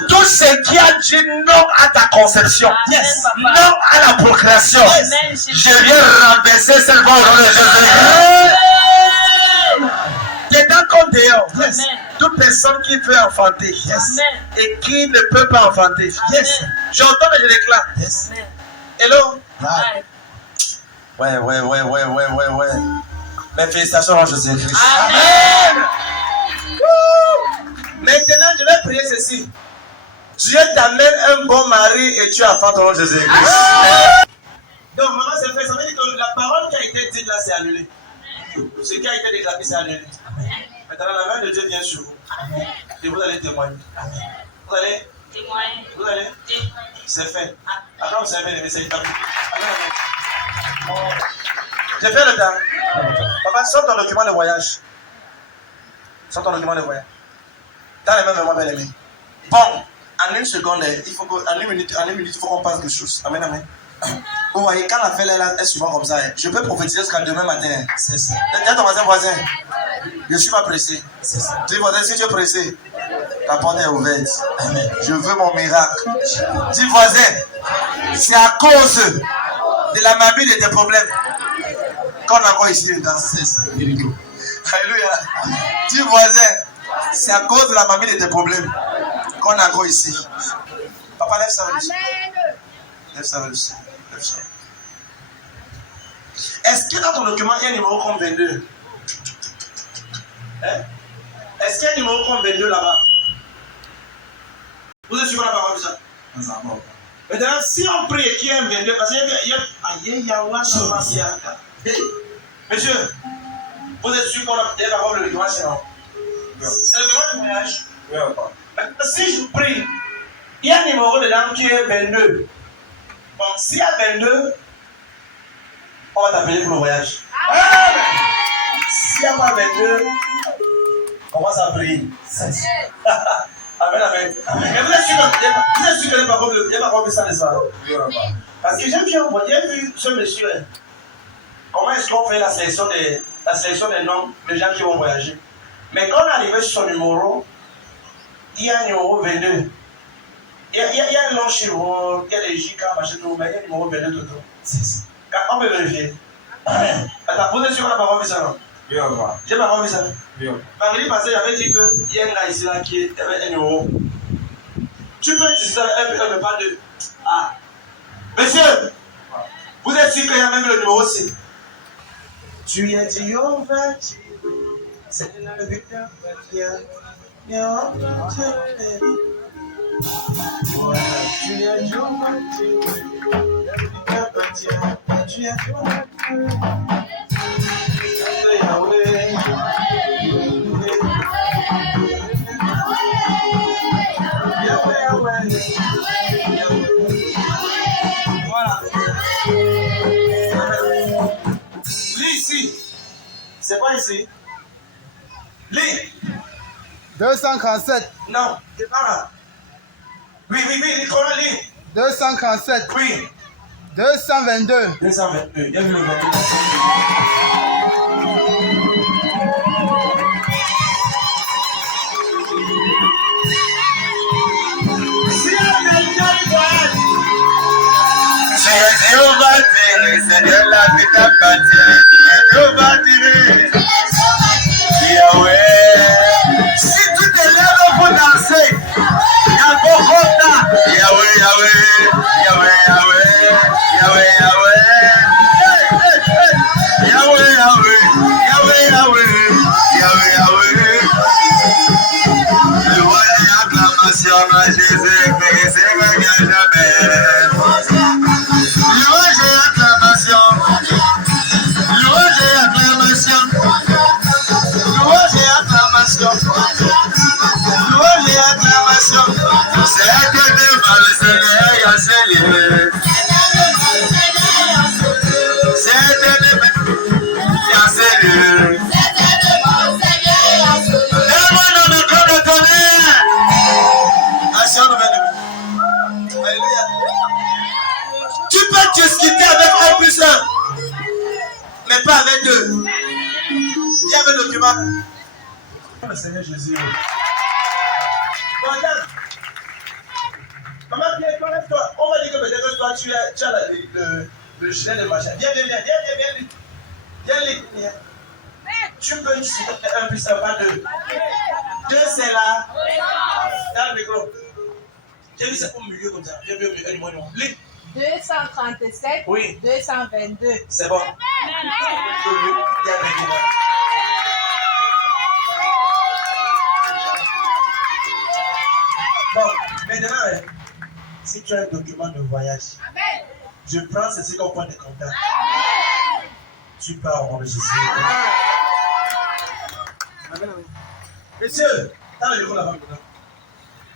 Tout ce qui a dit non à ta conception, non à la procréation, je viens renverser cette voix au nom de Jésus-Christ. Dedans comme dehors. Toute personne qui veut enfanter et qui ne peut pas enfanter. J'entends et je déclare. Hello. Ouais. Mes félicitations à Jésus-Christ. Amen. Maintenant, je vais prier ceci. Dieu t'amène un bon mari et tu enfantes au nom de Jésus-Christ. Donc, maman, c'est fait. Ça veut dire que la parole qui a été dite là, c'est annulé. Ce qui a été déclaré, c'est annulé. Maintenant, la main de Dieu vient sur vous. Et vous allez témoigner. Vous allez témoigner. Vous allez témoigner. C'est fait. Alors, vous savez, les messages. J'ai fait le temps. Papa, sors ton document de voyage. Sors ton document de voyage. Dans les mains de moi, belle aimée. Bon, en une seconde, en une minute, il faut qu'on passe quelque chose. Amen, amen. Vous voyez, quand la fête est souvent comme ça, je peux prophétiser jusqu'à demain matin. C'est ça. Dis à ton voisin, je ne suis pas pressé. Dis voisin, si tu es pressé, la porte est ouverte. Amen. Je veux mon miracle. Dis voisin, c'est à cause de la mamie de tes problèmes qu'on a encore ici dedans. Alléluia. Dis voisin, c'est à cause de la mamie de tes problèmes qu'on a encore ici. Papa, lève ça. Lève ça. Est-ce que dans ton document, il y a un numéro comme 22? Hein? Est-ce qu'il y a un numéro comme 22 là-bas? Vous êtes sûr qu'on n'a pas vu ça? Maintenant, si on prie qu'il y a un 22, parce qu'il y a monsieur, vous êtes sûr qu'on a peut-être le document chez nous? C'est le numéro du mariage? Oui, papa. Si je prie, il y a un numéro dedans qui est 22. Bon, s'il y a 22, On va t'appeler pour le voyage. Si on va 22, on va s'appeler. Amen, amen. Mais vous êtes sûr que il n'y a pas vu ça de ça. Parce que j'ai vu ce monsieur. Comment est-ce qu'on fait la sélection des noms des gens qui vont voyager? Mais quand on est arrivé sur son numéro, il y a un numéro 22. Il y a un long chiffre, il y a des JK, machin, mais il y a un numéro 22 tout. On peut vérifier. Attends, vous êtes sûr qu'on n'a pas vu ça, non? J'ai pas vu ça. Marie, parce que j'avais dit qu'il y a un gars ici là qui avait un numéro. Tu peux utiliser un pas deux. Ah. Monsieur, vous êtes sûr qu'il y a même le numéro aussi? Tu as dit, on va dire, c'est le victoire, tu as dit, on va dire, tu as dit, on va dire, tu as dit, on va dire. Voilà. Lis ici. C'est pas ici. Lis. 247. Non, c'est pas là. Oui, Nicolas, lis. 247. Oui. 222. 222. Il y a vu le 22. Dieu va tirer, Seigneur la vie t'appartient. Dieu va tirer. Yahweh. Si tu te lèves pour danser, Yahweh, Yahweh, Yahweh, Yahweh, Yahweh, Yahweh. Yahweh, Yahweh, Yahweh, Yahweh, Yahweh, Yahweh. Le roi des acclamations à Jésus, mais c'est vrai jamais. Louange et acclamation. Louange et acclamation. Louange et acclamation. Louange et acclamation. C'est que devant le Seigneur, il y a Seigneur. C'est que devant il y a Seigneur. Demande le corps de tonnerre. Action nouvelle. Alléluia. Tu peux discuter avec un plus un, mais pas avec deux. Il y avait le document. Le Seigneur Jésus. Bon, regarde. Maman, viens, lève-toi. On va dire que peut-être toi, tu as le gilet de machin. Viens. Viens. Tu peux discuter avec un plus un, pas deux. Deux, c'est là. Dans le micro. J'ai vu ça au milieu comme ça. J'ai vu un numéro. 237, oui. 222. C'est bon. Bon, maintenant, si tu as un document de voyage, je prends ceci comme point de contact. Tu pars au nom de Jésus. Monsieur, t'as le micro là-bas maintenant.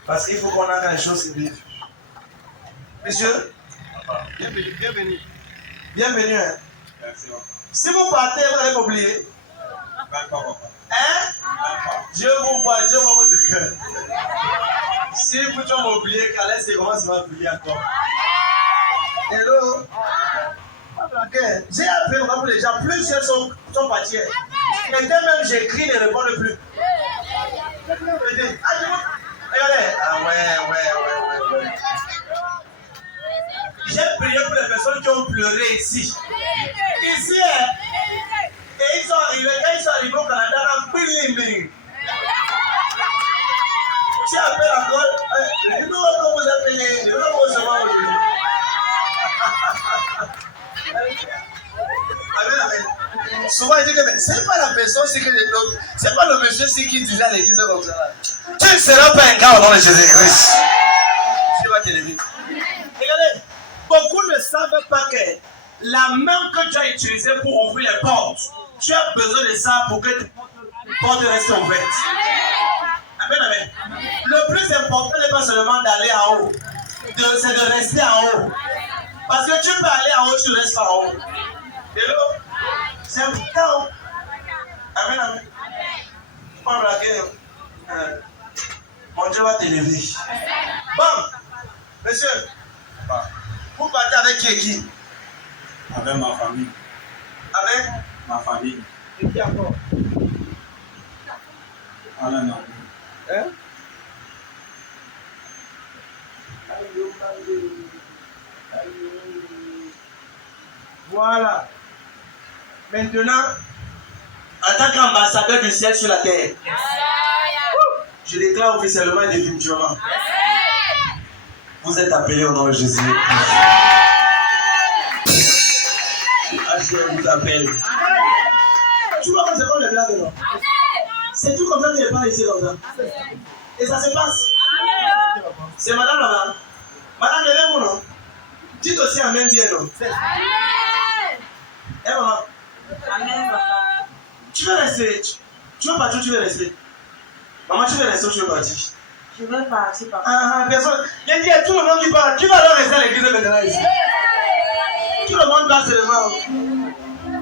Parce qu'il faut qu'on ait les choses qui vivent. Monsieur, bienvenue. Bienvenue. Hein. Merci. Si vous partez, vous allez m'oublier. Hein? Dieu vous voit votre cœur. Si vous devez m'oublier, qu'allez c'est comment ça va oublier encore. Hello? J'ai appris pour les gens, plusieurs sont partis. Et dès même j'écris, ne répondent plus. Regardez. Ah ouais. J'ai prié pour les personnes qui ont pleuré ici. Ici, et ils sont arrivés, quand ils sont arrivés au Canada, dans Bilimbi. Tu appelles encore, nous comment vous appelez, nous comment vous savez aujourd'hui. Amen. Souvent, il dit que c'est pas la personne, c'est pas le monsieur qui disait à l'église comme ça. Tu ne seras pas un gars au nom de Jésus-Christ. Je vais te lever. Regardez, beaucoup ne savent pas que la main que tu as utilisée pour ouvrir les portes, tu as besoin de ça pour que tes portes restent ouvertes. Amen. Le plus important n'est pas seulement d'aller en haut, c'est de rester en haut. Parce que tu peux aller en haut, tu restes en haut. Hello? C'est important. Amen, amen. Pas blaguer. Mon Dieu va t'élever. Bon, monsieur, vous partez avec qui? Avec ma famille. Avec Ma famille. et qui encore? Ah non, non. Hein? Voilà. Maintenant, en tant qu'ambassadeur du ciel sur la terre, je déclare officiellement et définitivement, vous êtes appelés au nom de Jésus. Je vous appelle. Tu vois comme c'est comme les blagues, non? C'est tout comme ça qu'il n'est pas ici comme ça. Et ça se passe. C'est madame là-bas. Madame, levez-vous, non? Dites aussi amen bien, non? Eh maman, Amen, papa. tu veux rester? Tu veux partir ou tu veux rester? Maman, tu veux rester ou tu veux partir? Je vais partir, papa. Ah, personne. Il dit à tout le monde qui parle. Tu vas alors rester à l'église maintenant ici. Tout le monde passe seulement.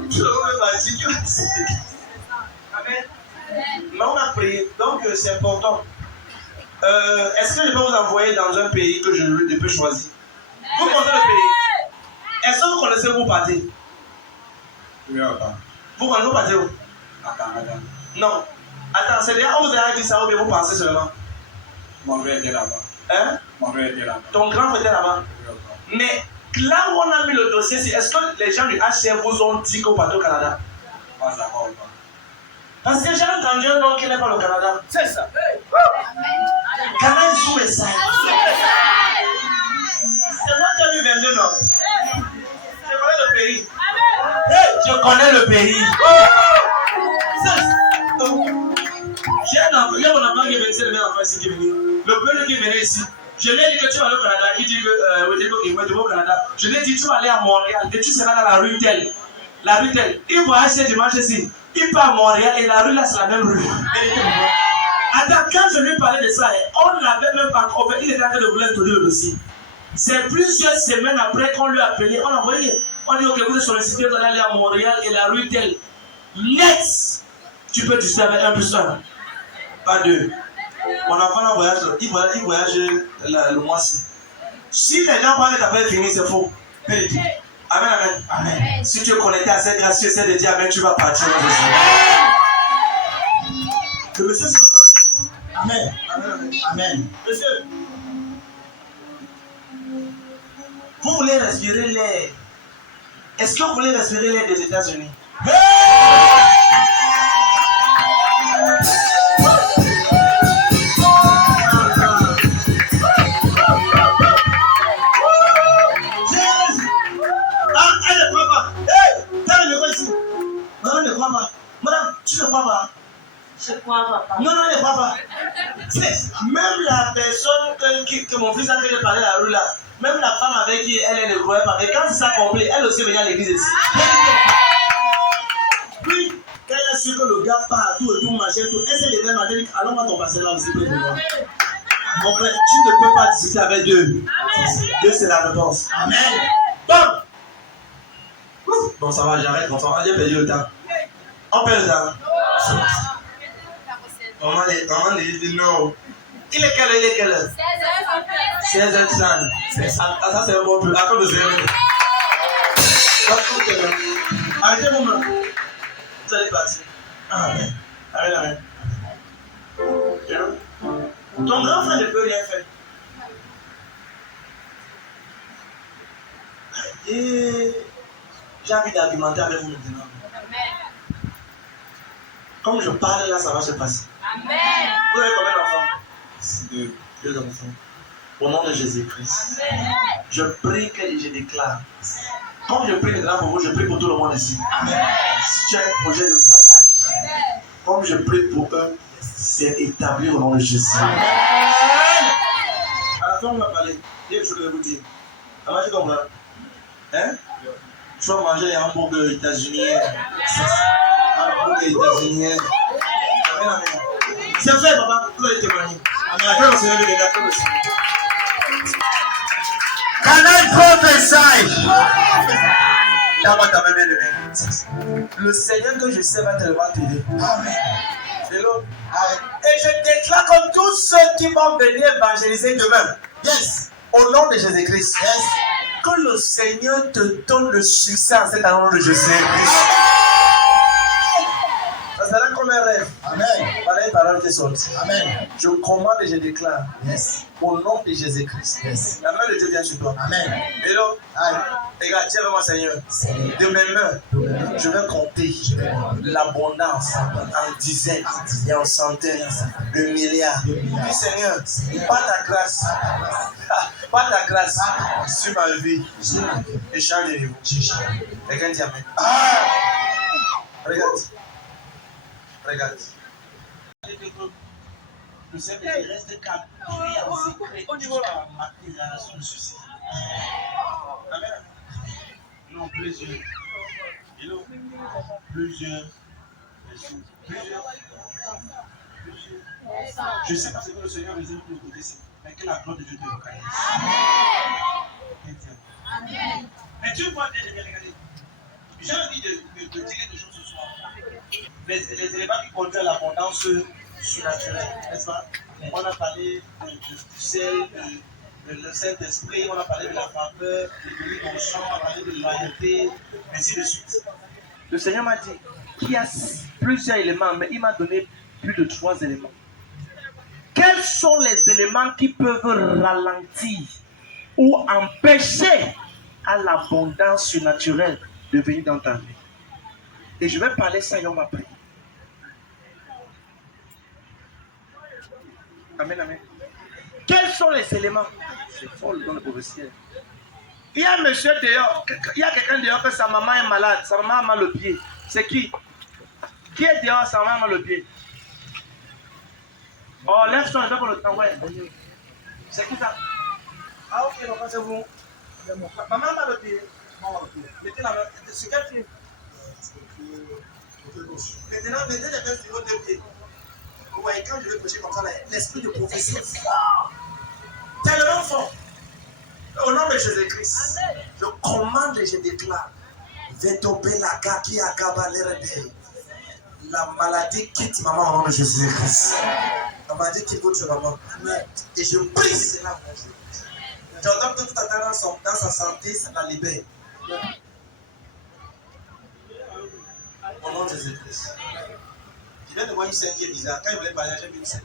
Tout le monde veut partir. Qui va rester? Amen. Mais on a prié, donc c'est important. Est-ce que je peux vous envoyer dans un pays que je peux choisir? Vous connaissez le pays? Est-ce que vous connaissez où vous partez? Oui, papa. Vous connaissez où partez où? À Canada. Non. Attends, c'est déjà, on vous a dit ça ou bien vous pensez seulement? Mon frère était là-bas. Hein? Mon frère était là-bas. Ton grand frère était là-bas. Oui, papa. Mais là où on a mis le dossier, est-ce que les gens du HCR vous ont dit qu'on partait au Canada? Pas d'accord, papa. Parce que j'ai entendu un nom qui n'est pas le Canada. C'est ça. Canada est sous message. C'est moi qui ai vu 22 noms. Je connais le pays. Hey, je connais le pays. J'ai un enfant, il y a mon enfant qui est venu, c'est le même enfant ici qui est venu. Le premier qui venait ici, je lui ai dit que tu vas aller au Canada. Il dit que tu vas au Canada. Je lui ai dit tu vas aller à Montréal et tu seras dans la rue telle. La rue telle. Il voyage ce dimanche ici. Il part à Montréal et la rue là c'est la même rue. Attends, quand je lui parlais de ça, on l'avait même pas trouvé. Il était en train de vouloir introduire le dossier. C'est plusieurs semaines après qu'on lui a appelé. On a envoyé. On dit ok, vous êtes sollicité d'aller à Montréal et la rue telle. Net! Tu peux discuter avec 1 plus 1. Pas 2. Mon enfant là voyage, il voyage le mois-ci. Si les gens croient que tu n'as pas fini, c'est faux. Amen, amen. Amen. Si tu es connecté à cette grâce, tu essaies de dire amen, tu vas partir. Le monsieur se passe. Amen. Amen. Amen. Monsieur, vous voulez respirer l'air. Est-ce que vous voulez respirer l'air des États-Unis? Madame, tu ne crois pas? Je crois, papa. Non, ne crois pas. Même la personne que mon fils a fait de parler à la rue là, même la femme avec qui elle ne croyait pas, mais quand c'est ça complet, elle aussi venait à l'église ici. Puis, quand elle a su que le gars part, tout et tout, machin, tout, elle s'est levée le matin, elle dit, allons on va ton passer là aussi, pour moi. Mon frère, tu ne peux pas discuter avec Dieu. Dieu, c'est la réponse. Amen. Bon. Bon, ça va, j'arrête, bon, ça va, j'ai perdu le temps. On perd le temps. Maman dit non. Il est quelle heure? Il est quelle heure? 16h30. Ça c'est un bon peu. À cause de 0. Arrêtez mon main. Vous allez partir. Amen. Amen, amen. Ton grand frère ne peut rien faire. Et j'ai envie d'argumenter avec vous maintenant. Comme je parle là, ça va se passer. Amen. Vous avez combien d'enfants? 2 enfants. Au nom de Jésus-Christ. Je prie et je déclare. Comme je prie maintenant pour vous, je prie pour tout le monde ici. Amen. Si tu as un projet de voyage, comme je prie pour eux, c'est établi au nom de Jésus. Amen. À la fin, on va parler. Il y a une chose que je vais vous dire. Ça marche comme ça? Hein? Tu vas manger les hamburgers états-uniens. Hamburgers états-uniens. Amen, amen. C'est fait, papa. Vous allez témoigner. Amen. Fais le Seigneur de l'État. Fais le Seigneur. Can I prophesy? Le Seigneur que je sais va tellement t'aider. Amen. Hello. Et je déclare que tous ceux qui vont venir évangéliser demain, yes, au nom de Jésus-Christ, yes, que le Seigneur te donne le succès en cet année de Jésus-Christ. Ça sera comme un rêve. Amen. Voilà une parole qui saute. Amen. Je commande et je déclare. Yes. Au nom de Jésus-Christ. Yes. La main de Dieu vient sur toi. Amen. Hello. Regarde, tiens avec moi, Seigneur. De mes mains, je vais compter l'abondance en dizaines et en centaines de milliards. Puis, Seigneur, par ta grâce, sur ma vie, je change de niveau. Quelqu'un dit Amen. Regarde. Regarde. Le Seigneur reste capturé en secret jusqu'à la matérialisation de ceci. Amen. Non, plusieurs. Hello. Plusieurs. Je sais pas ce que le Seigneur réserve pour le côté, mais que la gloire de Dieu te localise. Amen. Mais Dieu voit bien, regardez. J'ai envie de dire quelque chose ce soir. Les éléments qui conduisent à l'abondance surnaturelle, n'est-ce pas? On a parlé du sel, de le Saint-Esprit, on a parlé de la faveur, de l'émotion, on a parlé de loyauté, ainsi de suite. Le Seigneur m'a dit qu'il y a plusieurs éléments, mais il m'a donné plus de 3 éléments. Quels sont les éléments qui peuvent ralentir ou empêcher à l'abondance surnaturelle de venir dans ta vie? Et je vais parler ça et on va prier. Amen, amen. Quels sont les éléments? C'est folle dans le prophétie. Il y a un monsieur dehors, il y a quelqu'un dehors que sa maman est malade, sa maman a mal au pied. C'est qui? Qui est dehors, sa maman a mal au pied? Oh, lève-toi, je vais pour le temps, ouais. C'est qui ça? Ah, ok, donc c'est vous. Maman a mal au pied. Mettez la main. C'est quel pied? Maintenant, mettez les mains sur vos 2 pieds. Vous voyez, quand je vais prêcher comme ça, l'esprit de prophétie est fort. Tellement fort. Au nom de Jésus-Christ, je commande et je déclare. La maladie quitte maman au nom de Jésus-Christ. La maladie quitte votre maman. Et je brise cela. J'entends que tout à l'heure dans sa santé, ça la libère. Au nom de Jésus-Christ. Je viens de voir une scène qui est bizarre. Quand il voulait parler, j'ai vu une scène.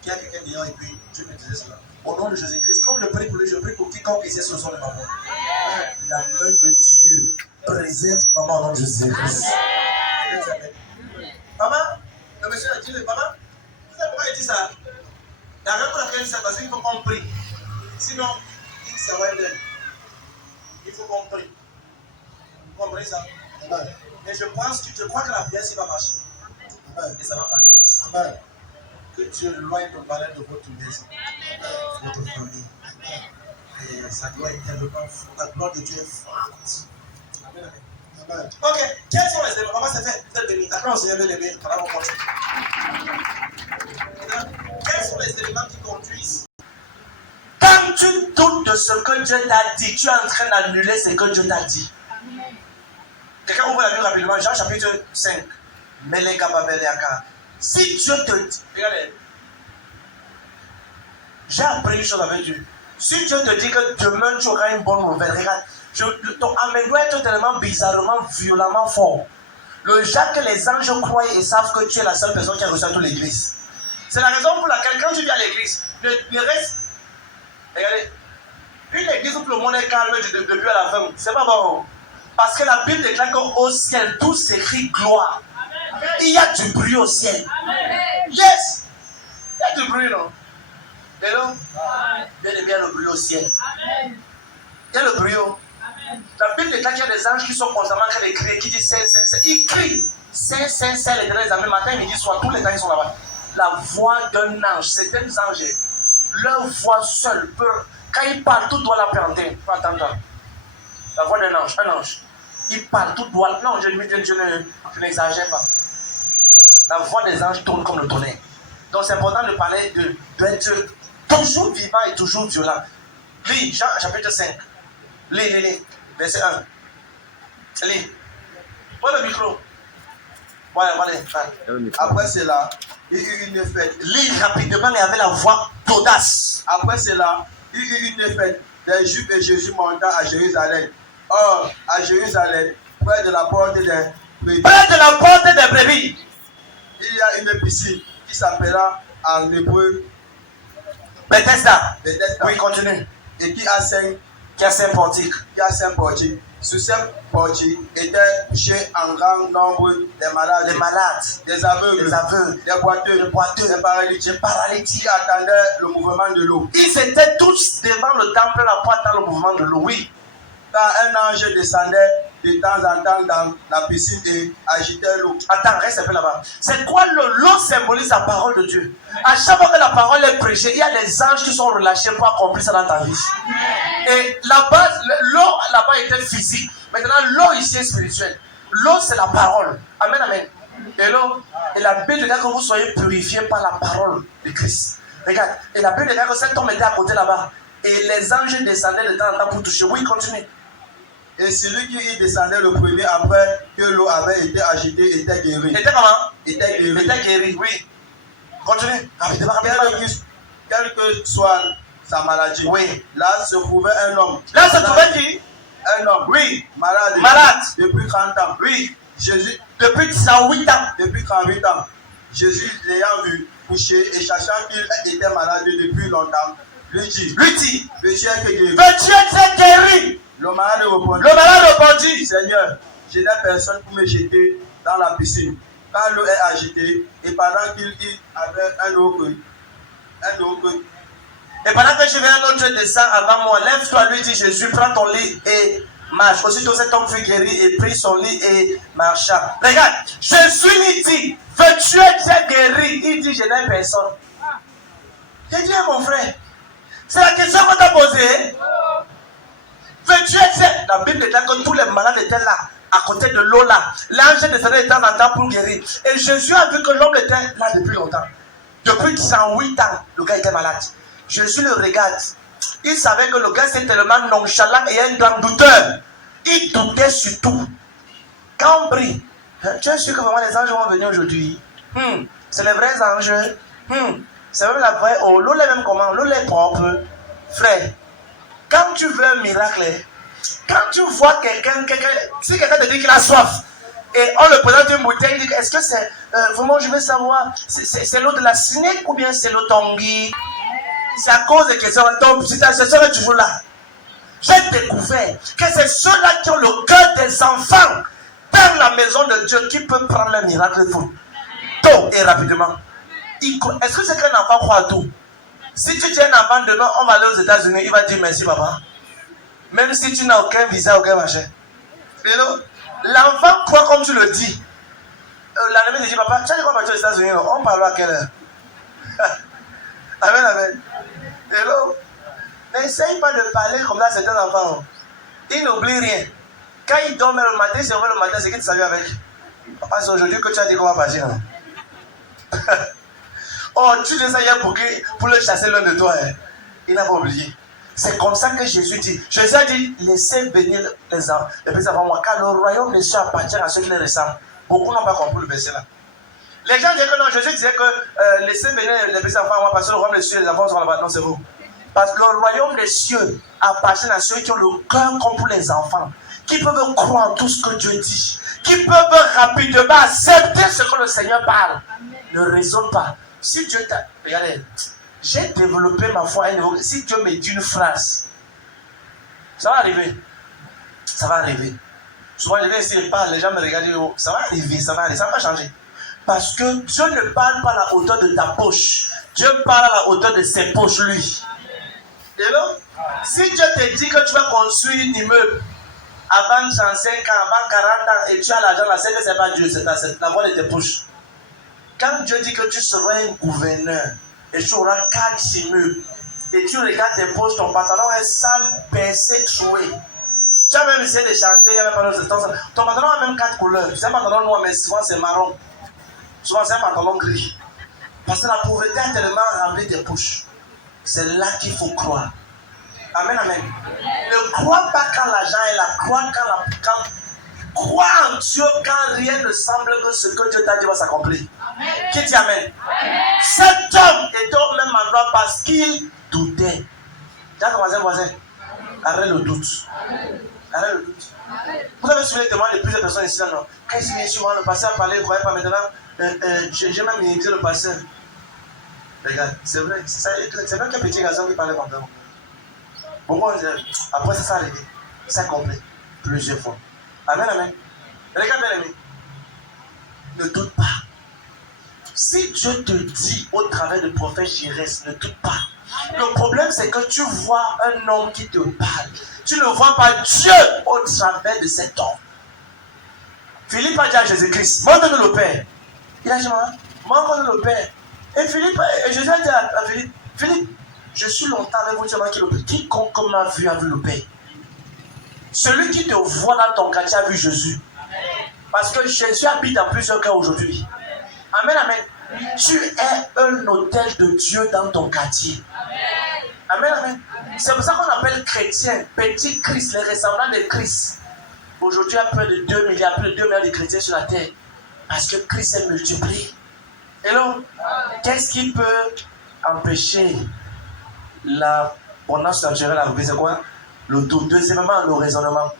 Qu'il y a quelqu'un dehors et puis Dieu me disait cela. Au nom de Jésus-Christ, comme je prie pour lui, je prie pour quiconque ici ce soir de maman. La main de Dieu préserve maman au nom de Jésus-Christ. Maman, le monsieur a dit, maman, vous savez pourquoi il dit ça? La raison pour laquelle il dit ça, parce qu'il faut qu'on prie. Sinon, il sera aidé. Il faut qu'on prie. Vous comprenez ça? Mais je crois que la prière, ça va marcher. Et ça va marcher. Amen. Que Dieu loigne le malheur de votre maison, de votre famille. Et ça doit être tellement fort. La gloire de Dieu est forte. Amen. Amen. Ok, quels sont les éléments? Comment c'est fait? Vous êtes bénis. Après, on se lève les mains. Pendant qu'on continue. Quels sont les éléments qui conduisent? Quand tu doutes de ce que Dieu t'a dit, tu es en train d'annuler ce que Dieu t'a dit. Quelqu'un ouvre la Bible rapidement, Jean chapitre 5. Si Dieu te dit, regardez, j'ai appris une chose avec Dieu. Si Dieu te dit que demain tu auras une bonne nouvelle, regarde, ton amen doit être tellement bizarrement, violemment fort. Le jour que les anges croient et savent que tu es la seule personne qui a reçu à toute l'église. C'est la raison pour laquelle quand tu viens à l'église, le reste, regardez, une église où le monde est calme depuis à la fin, c'est pas bon. Parce que la Bible déclare qu'au ciel, tout s'écrit gloire. Il y a du bruit au ciel. Yes! Il y a du bruit, non? Et donc, il y a le bruit au ciel. Il y a le bruit. La Bible déclare qu'il y a des anges qui sont constamment en train de crier, qui disent c'est. Ils crient. C'est les derniers amis, matin, midi, soir, tous les temps ils sont là-bas. La voix d'un ange, certains anges, leur voix seule peut. Quand ils parlent, tout doit l'appréhender. Il faut attendre. La voix d'un ange, un ange. Il parle, tout doit. Non, je n'exagère pas. La voix des anges tourne comme le tonnerre. Donc c'est important de parler d'être toujours vivant et toujours violent. Lis, Jean chapitre 5. Lis, verset 1. Lis. Prends le micro. Voilà. Après cela, il y eut une fête. Lis rapidement et avec la voix d'audace. Après cela, il y eut une fête des Juifs et Jésus monta à Jérusalem. Or, à Jérusalem, près de la porte des brebis, Près de la porte des brebis, il y a une piscine qui s'appellera en hébreu Bethesda. Bethesda, Oui, continue. et qui a 5 portiques. portiques. Sur ces portiques étaient couchés en grand nombre des malades, des aveugles, des boiteux, des paralytiques qui attendaient le mouvement de l'eau. Ils étaient tous devant le temple, la porte dans le mouvement de l'eau. Oui. Car un ange descendait de temps en temps dans la piscine et agitait l'eau. Attends, reste un peu là-bas. C'est quoi l'eau symbolise la parole de Dieu. À chaque fois que la parole est prêchée, il y a des anges qui sont relâchés pour accomplir ça dans ta vie. Et là-bas, l'eau là-bas était physique. Maintenant, l'eau ici est spirituelle. L'eau, c'est la parole. Amen, amen. Et l'eau, et la Bible dit que vous soyez purifiés par la parole de Christ. Regarde, et la Bible dit que cet homme était à côté là-bas. Et les anges descendaient de temps en temps pour toucher. Oui, continue. Et celui qui y descendait le premier après que l'eau avait été agitée était guéri. Était comment? Était guéri. Était guéri, oui. Continue. Rapidement. Quelle que soit sa maladie. Oui. Là se trouvait un homme. Là se trouvait qui? Un homme. Oui. Malade. Depuis 30 ans. Oui. Jésus. Depuis 108 ans. Depuis 38 ans. Jésus l'ayant vu couché et sachant qu'il était malade depuis longtemps, lui dit, veux-tu être guéri? Veux-tu être guéri? Le malade répondit, Seigneur, je n'ai personne pour me jeter dans la piscine. Quand l'eau est agitée, et pendant qu'il y avait un autre, et pendant que je vais un autre descend avant moi, lève-toi, lui dit Jésus, prends ton lit et marche. Aussitôt cet homme fut guéri et prit son lit et marcha. Regarde, Jésus lui dit, veux-tu être guéri? Il dit, je n'ai personne. J'ai dit, mon frère, c'est la question qu'on t'a posée. Veux-tu être? La Bible dit que tous les malades étaient là, à côté de l'eau là. L'ange descendait de temps en temps pour guérir. Et Jésus a vu que l'homme était là depuis longtemps. Depuis 108 ans, le gars était malade. Jésus le regarde. Il savait que le gars était tellement nonchalant et un grand douteur. Il doutait sur tout. Quand on prie, tu es sûr que vraiment les anges vont venir aujourd'hui? C'est les vrais anges. C'est même la vraie eau. L'eau est même comment? L'eau est propre. Frère, quand tu veux un miracle, quand tu vois quelqu'un, si quelqu'un te dit qu'il a soif, et on le présente une bouteille, il dit, est-ce que c'est, vraiment je veux savoir, c'est l'eau de la cynique ou bien c'est l'eau Tanguy? C'est à cause des questions. Si ta sœur est toujours là. J'ai découvert que c'est ceux-là qui ont le cœur des enfants dans la maison de Dieu qui peuvent prendre le miracle tôt et rapidement. Est-ce que c'est qu'un enfant croit à tout? Si tu tiens un enfant demain, on va aller aux États-Unis, il va dire merci papa. Même si tu n'as aucun visa, aucun machin. L'enfant croit comme tu le dis. L'année te dit papa, tu as dit quoi partir aux États-Unis? On parle à quelle heure? Amen, amen. Hello. N'essaye pas de parler comme ça à certains enfants. Ils n'oublient rien. Quand ils dorment le matin, ils se réveillent le matin, c'est qui tu savais avec? Papa, c'est aujourd'hui que tu as dit qu'on va partir. Oh, tu dis ça hier pour le chasser l'un de toi. Il n'a pas oublié. C'est comme ça que Jésus dit. Jésus a dit, laissez venir les enfants. Et puis avant moi, car le royaume des cieux appartient à ceux qui les ressemblent. Beaucoup n'ont pas compris le verset là. Les gens disaient que non, Jésus disait que laissez venir les petits enfants à moi parce que le royaume des cieux, les enfants sont là-bas. Non, c'est vous. Parce que le royaume des cieux appartient à ceux qui ont le cœur comme pour les enfants, qui peuvent croire en tout ce que Dieu dit, qui peuvent rapidement accepter ce que le Seigneur parle. Ne raisonne pas. Si Dieu t'a... Regardez, j'ai développé ma foi à un niveau. Si Dieu me dit une phrase, ça va arriver. Ça va arriver. Souvent, je viens ici et parle, les gens me regardent, oh, ça va arriver, ça va pas changer. Parce que Dieu ne parle pas à la hauteur de ta poche. Dieu parle à la hauteur de ses poches, lui. Et là, si Dieu te dit que tu vas construire un immeuble avant 35 ans, avant 40 ans, et tu as l'argent là, c'est que ce n'est pas Dieu, c'est la voix de tes poches. Quand Dieu dit que tu seras un gouverneur, et tu auras 4 immeubles, et tu regardes tes poches, ton pantalon est sale, percé, troué. Tu as même essayé de changer, il n'y a même pas de temps. Ton pantalon a même 4 couleurs. C'est un pantalon noir, mais souvent c'est marron. Souvent c'est un pantalon gris. Parce que la pauvreté a tellement rempli tes poches. C'est là qu'il faut croire. Amen, amen. Ne crois pas quand l'argent est là. Crois crois en Dieu quand rien ne semble que ce que Dieu t'a dit va s'accomplir. Qui dit amen? Cet homme était au même endroit parce qu'il doutait. Tiens, voisin, arrête le doute. Arrête le doute. Vous avez suivi les témoins de plusieurs personnes ici, non? Quand ils viennent souvent, le pasteur a parlé, vous ne croyez pas maintenant, j'ai même minimisé le pasteur. Regarde, c'est vrai, c'est même qu'un petit garçon qui parlait comme ça. Pourquoi après ça s'est arrivé, ça complet, plusieurs fois. Amen, amen. Regarde bien aimé. Ne doute pas. Si Dieu te dit au travers du prophète Jirès, ne doute pas. Le problème c'est que tu vois un homme qui te parle. Tu ne vois pas Dieu au travers de cet homme. Philippe a dit à Jésus-Christ, montre-nous le Père. Il a dit, montre-nous le Père. Et Jésus a dit à Philippe, Philippe, je suis longtemps avec vous, tu m'as dit le Père. Quiconque m'a vu a vu le Père. Celui qui te voit dans ton quartier a vu Jésus. Parce que Jésus habite dans plusieurs cœurs aujourd'hui. Amen, amen. Tu es un hôtel de Dieu dans ton quartier. Amen, amen. C'est pour ça qu'on appelle chrétien, petit Christ, les ressemblants de Christ. Aujourd'hui, il y a plus de 2 milliards de chrétiens sur la terre. Parce que Christ est multiplié. Hello? Qu'est-ce qui peut empêcher l'abondance naturelle à arriver? C'est quoi? Le doute. Deuxièmement, le raisonnement.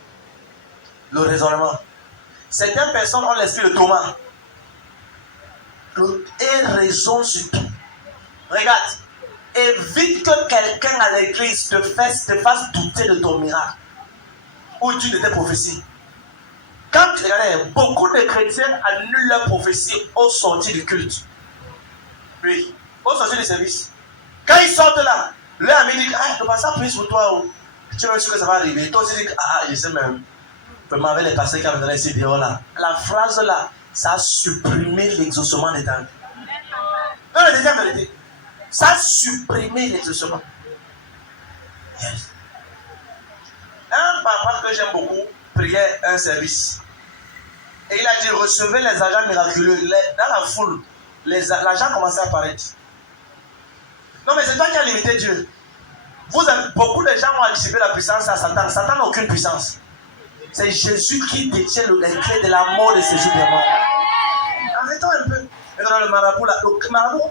Le raisonnement. Certaines personnes ont l'esprit de Thomas. Et raisonnent sur tout. Regarde. Évite que quelqu'un à l'église te fasse douter de ton miracle. Ou d'une de tes prophéties. Quand tu regardes, beaucoup de chrétiens annulent leur prophétie au sortir du culte. Oui, au sortir du service. Quand ils sortent là, leur ami dit, ah, le pasteur prie sur toi. Oh. Tu es sûr que ça va arriver. Toi aussi, dis, ah, je sais même. Vraiment, avec les pasteurs qui ont donné ces vidéos là. La phrase là, ça a supprimé l'exaucement des temps. Non, la deuxième vérité. Ça a supprimé l'exaucement. Yes. Un papa que j'aime beaucoup priait un service. Et il a dit, recevez les agents miraculeux. Dans la foule, l'agent commençait à apparaître. Non, mais c'est toi qui as limité Dieu. Beaucoup de gens ont anticipé la puissance à Satan. Satan n'a aucune puissance. C'est Jésus qui détient les clés de la mort de ces jours de mort. Arrêtons un peu. Et dans le marabout, là, le marabout,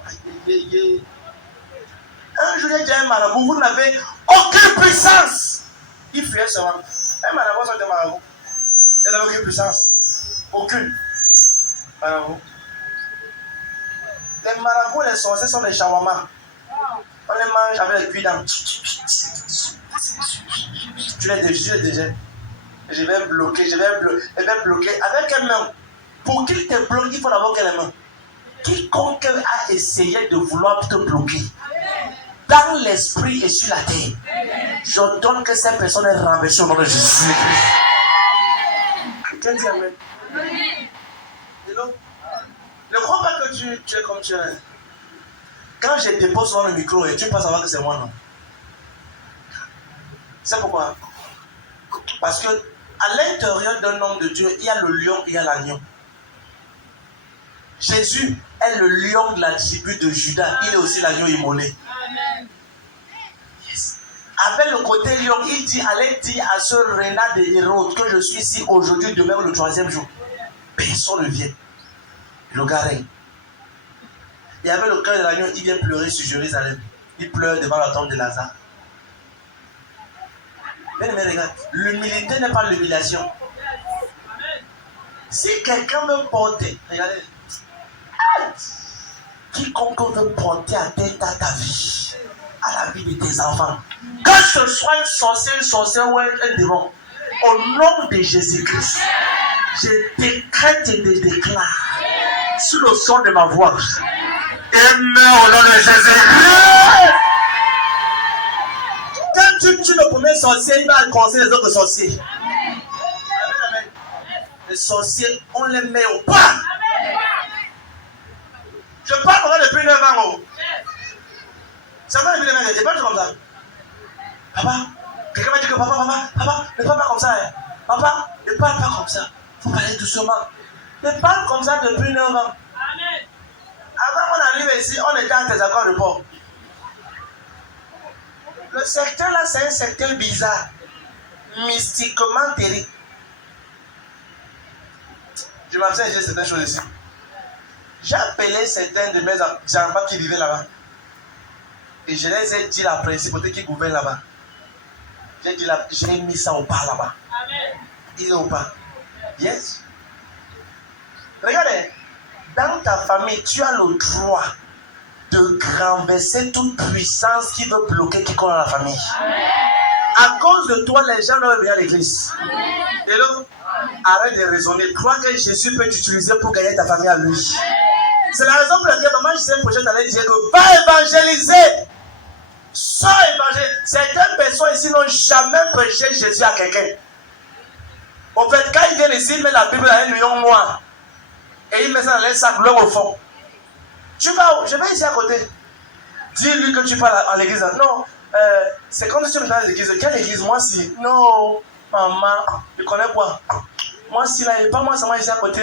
un jour, il y a un marabout, vous n'avez aucune puissance. Il fuyait seulement. Un marabout, c'est un marabout. Il n'avait aucune puissance. Aucune. Marabout. Les marabouts, les sorciers sont des shawarma. On les mange avec les cuits-dents. Tu les déjà. Je vais bloquer. Avec quelle main? Pour qu'il te bloque, il faut d'abord quelle main? Quiconque a essayé de vouloir te bloquer, dans l'esprit et sur la terre, j'ordonne que cette personne est renversée au nom de Jésus. Quelqu'un dit amen. Ne crois pas que tu es comme tu es. Quand je dépose sur le micro et tu peux savoir que c'est moi, non? C'est pourquoi? Parce que à l'intérieur d'un homme de Dieu, il y a le lion, il y a l'agneau. Jésus est le lion de la tribu de Judas. Il est aussi l'agneau immolé. Amen. Yes. Avec le côté lion, il dit, allez dire à ce renard de Hérode que je suis ici aujourd'hui, demain le 3e jour. Personne ne vient. Le gars règne. Et avec le cœur de l'agneau, il vient pleurer sur Jérusalem. Il pleure devant la tombe de Lazare. Mais regarde, l'humilité n'est pas l'humiliation. Si quelqu'un veut porter, regardez, quiconque veut porter à tête à ta vie, à la vie de tes enfants, que ce soit un sorcier, une sorcière ou un démon, au nom de Jésus-Christ, je décrète et je déclare sous le son de ma voix, et meurt au nom de Jésus-Christ. Quand tu tues le premier sorcier, il va conseiller les autres sorciers. Amen, amen. Les sorciers, on les met au pas. Je parle comme ça depuis 9 ans. Ça va depuis 9 ans, je parle comme ça. Papa, quelqu'un m'a dit que papa, ne parle pas comme ça. Hein. Papa, ne parle pas comme ça. Il faut parler doucement. Ne parle comme ça depuis 9 ans. Avant qu'on arrive ici, on était à tes accords de port. Le secteur là, c'est un secteur bizarre, mystiquement terrible. Je m'abstiens de dire certaines choses ici. J'ai appelé certains de mes enfants qui vivaient là-bas. Et je les ai dit la principauté qui gouverne là-bas. J'ai mis ça au pas là-bas. Il est au pas. Yes. Regardez, dans ta famille, tu as le droit de renverser toute puissance qui veut bloquer quiconque dans la famille. À cause de toi, les gens ne veulent venir à l'église. Et donc, arrête de raisonner. Crois que Jésus peut t'utiliser pour gagner ta famille à lui. C'est la raison pour laquelle maman, je sais prochain d'aller dire que va évangéliser. Sans évangéliser. Certaines personnes ici n'ont jamais prêché Jésus à quelqu'un. En fait, quand ils viennent ici, ils mettent la Bible dans un million noir. Et ils mettent ça dans les sacs blancs au fond. Tu vas où? Je vais ici à côté. Dis-lui que tu parles à l'église. Non, c'est quand tu me parles à l'église. Quelle église? Moi, si. Non, maman, je connais pas. Moi, si, là, pas moi, ça m'a ici à côté.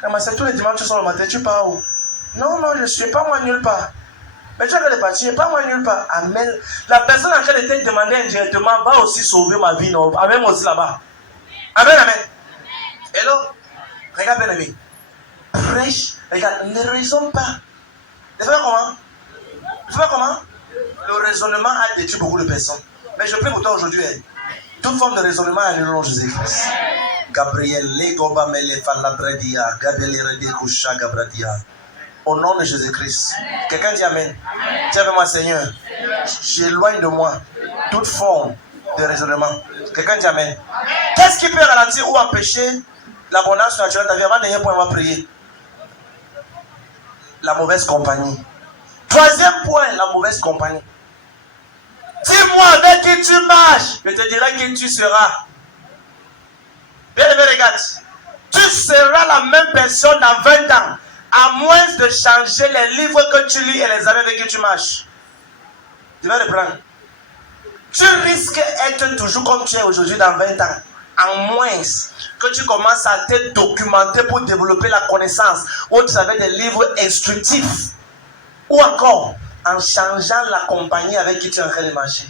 Quand c'est tous les dimanches, tu sors le matin, tu pars où? Non, je ne suis pas moi nulle part. Mais tu as qu'à le partir, je ne suis pas moi nulle part. Amen. La personne à laquelle était demandée indirectement va aussi sauver ma vie. Non? Amen, moi aussi là-bas. Amen, amen. Hello? Regarde bien aimé. Prêche, regarde, ne raisonne pas. Tu sais comment? Le raisonnement a détruit beaucoup de personnes. Mais je prie pour toi aujourd'hui. Toute forme de raisonnement a annulé Jésus-Christ. Gabriel, au nom de Jésus-Christ. Quelqu'un dit Amen. Dis avec moi, Seigneur, j'éloigne de moi toute forme de raisonnement. Quelqu'un dit Amen. Qu'est-ce qui peut ralentir ou empêcher l'abondance naturelle de ta vie? Avant dernier point, on va prier. La mauvaise compagnie. Troisième point, la mauvaise compagnie. Dis-moi avec qui tu marches, je te dirai qui tu seras. Bien aimé, regarde. Tu seras la même personne dans 20 ans, à moins de changer les livres que tu lis et les amis avec qui tu marches. Tu vas reprendre. Tu risques d'être toujours comme tu es aujourd'hui dans 20 ans, à moins que tu commences à te documenter pour développer la connaissance, ou tu avais des livres instructifs, ou encore en changeant la compagnie avec qui tu es en train de marcher.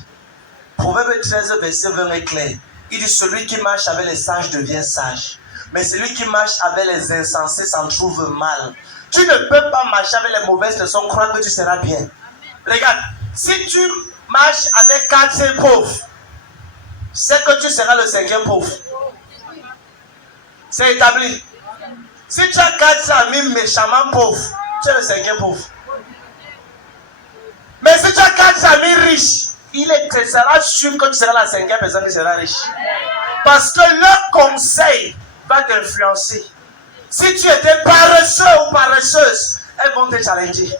Proverbe 13, verset 20 est clair. Il dit, celui qui marche avec les sages devient sage. Mais celui qui marche avec les insensés s'en trouve mal. Tu ne peux pas marcher avec les mauvaises personnes, croire que tu seras bien. Regarde, si tu marches avec 4 pauvres, c'est que tu seras le 5e pauvre. C'est établi. Si tu as 4 amis méchamment pauvres, tu es le 5e pauvre. Mais si tu as 4 amis riches, il sera sûr que tu seras la 5e personne qui sera riche. Parce que leur conseil va t'influencer. Si tu étais paresseux ou paresseuse, elles vont te challenger.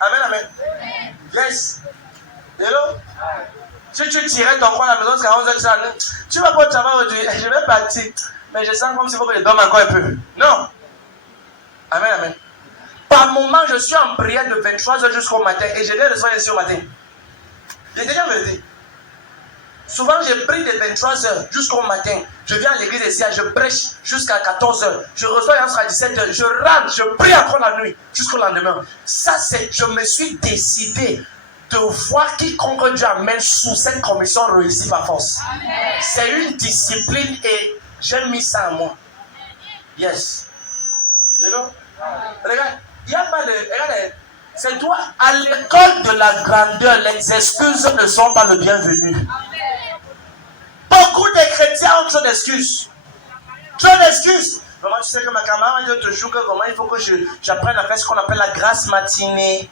Amen, amen. Yes. Hello? Si tu tirais ton coin à la maison jusqu'à 11h, tu vas pas au travail aujourd'hui. Je vais partir. Mais je sens comme s'il faut que je dorme encore un peu. Non. Amen, amen. Par moment, je suis en prière de 23h jusqu'au matin. Et je viens le soir ici au matin. J'ai déjà vérité. Souvent, j'ai pris de 23h jusqu'au matin. Je viens à l'église ici, je prêche jusqu'à 14h. Je reçois jusqu'à 17h. Je rentre, je prie encore la nuit jusqu'au lendemain. Ça, c'est, je me suis décidé de voir quiconque Dieu amène sous cette commission réussit par force. C'est une discipline et j'ai mis ça en moi. Yes. Hello? Regarde, il n'y a pas de... Regardez, c'est toi, à l'école de la grandeur, les excuses ne sont pas le bienvenu. Beaucoup de chrétiens ont trop d'excuses. Trop d'excuses. Vraiment, tu sais que ma camarade dit toujours que vraiment il faut que j'apprenne à faire ce qu'on appelle la grâce matinée.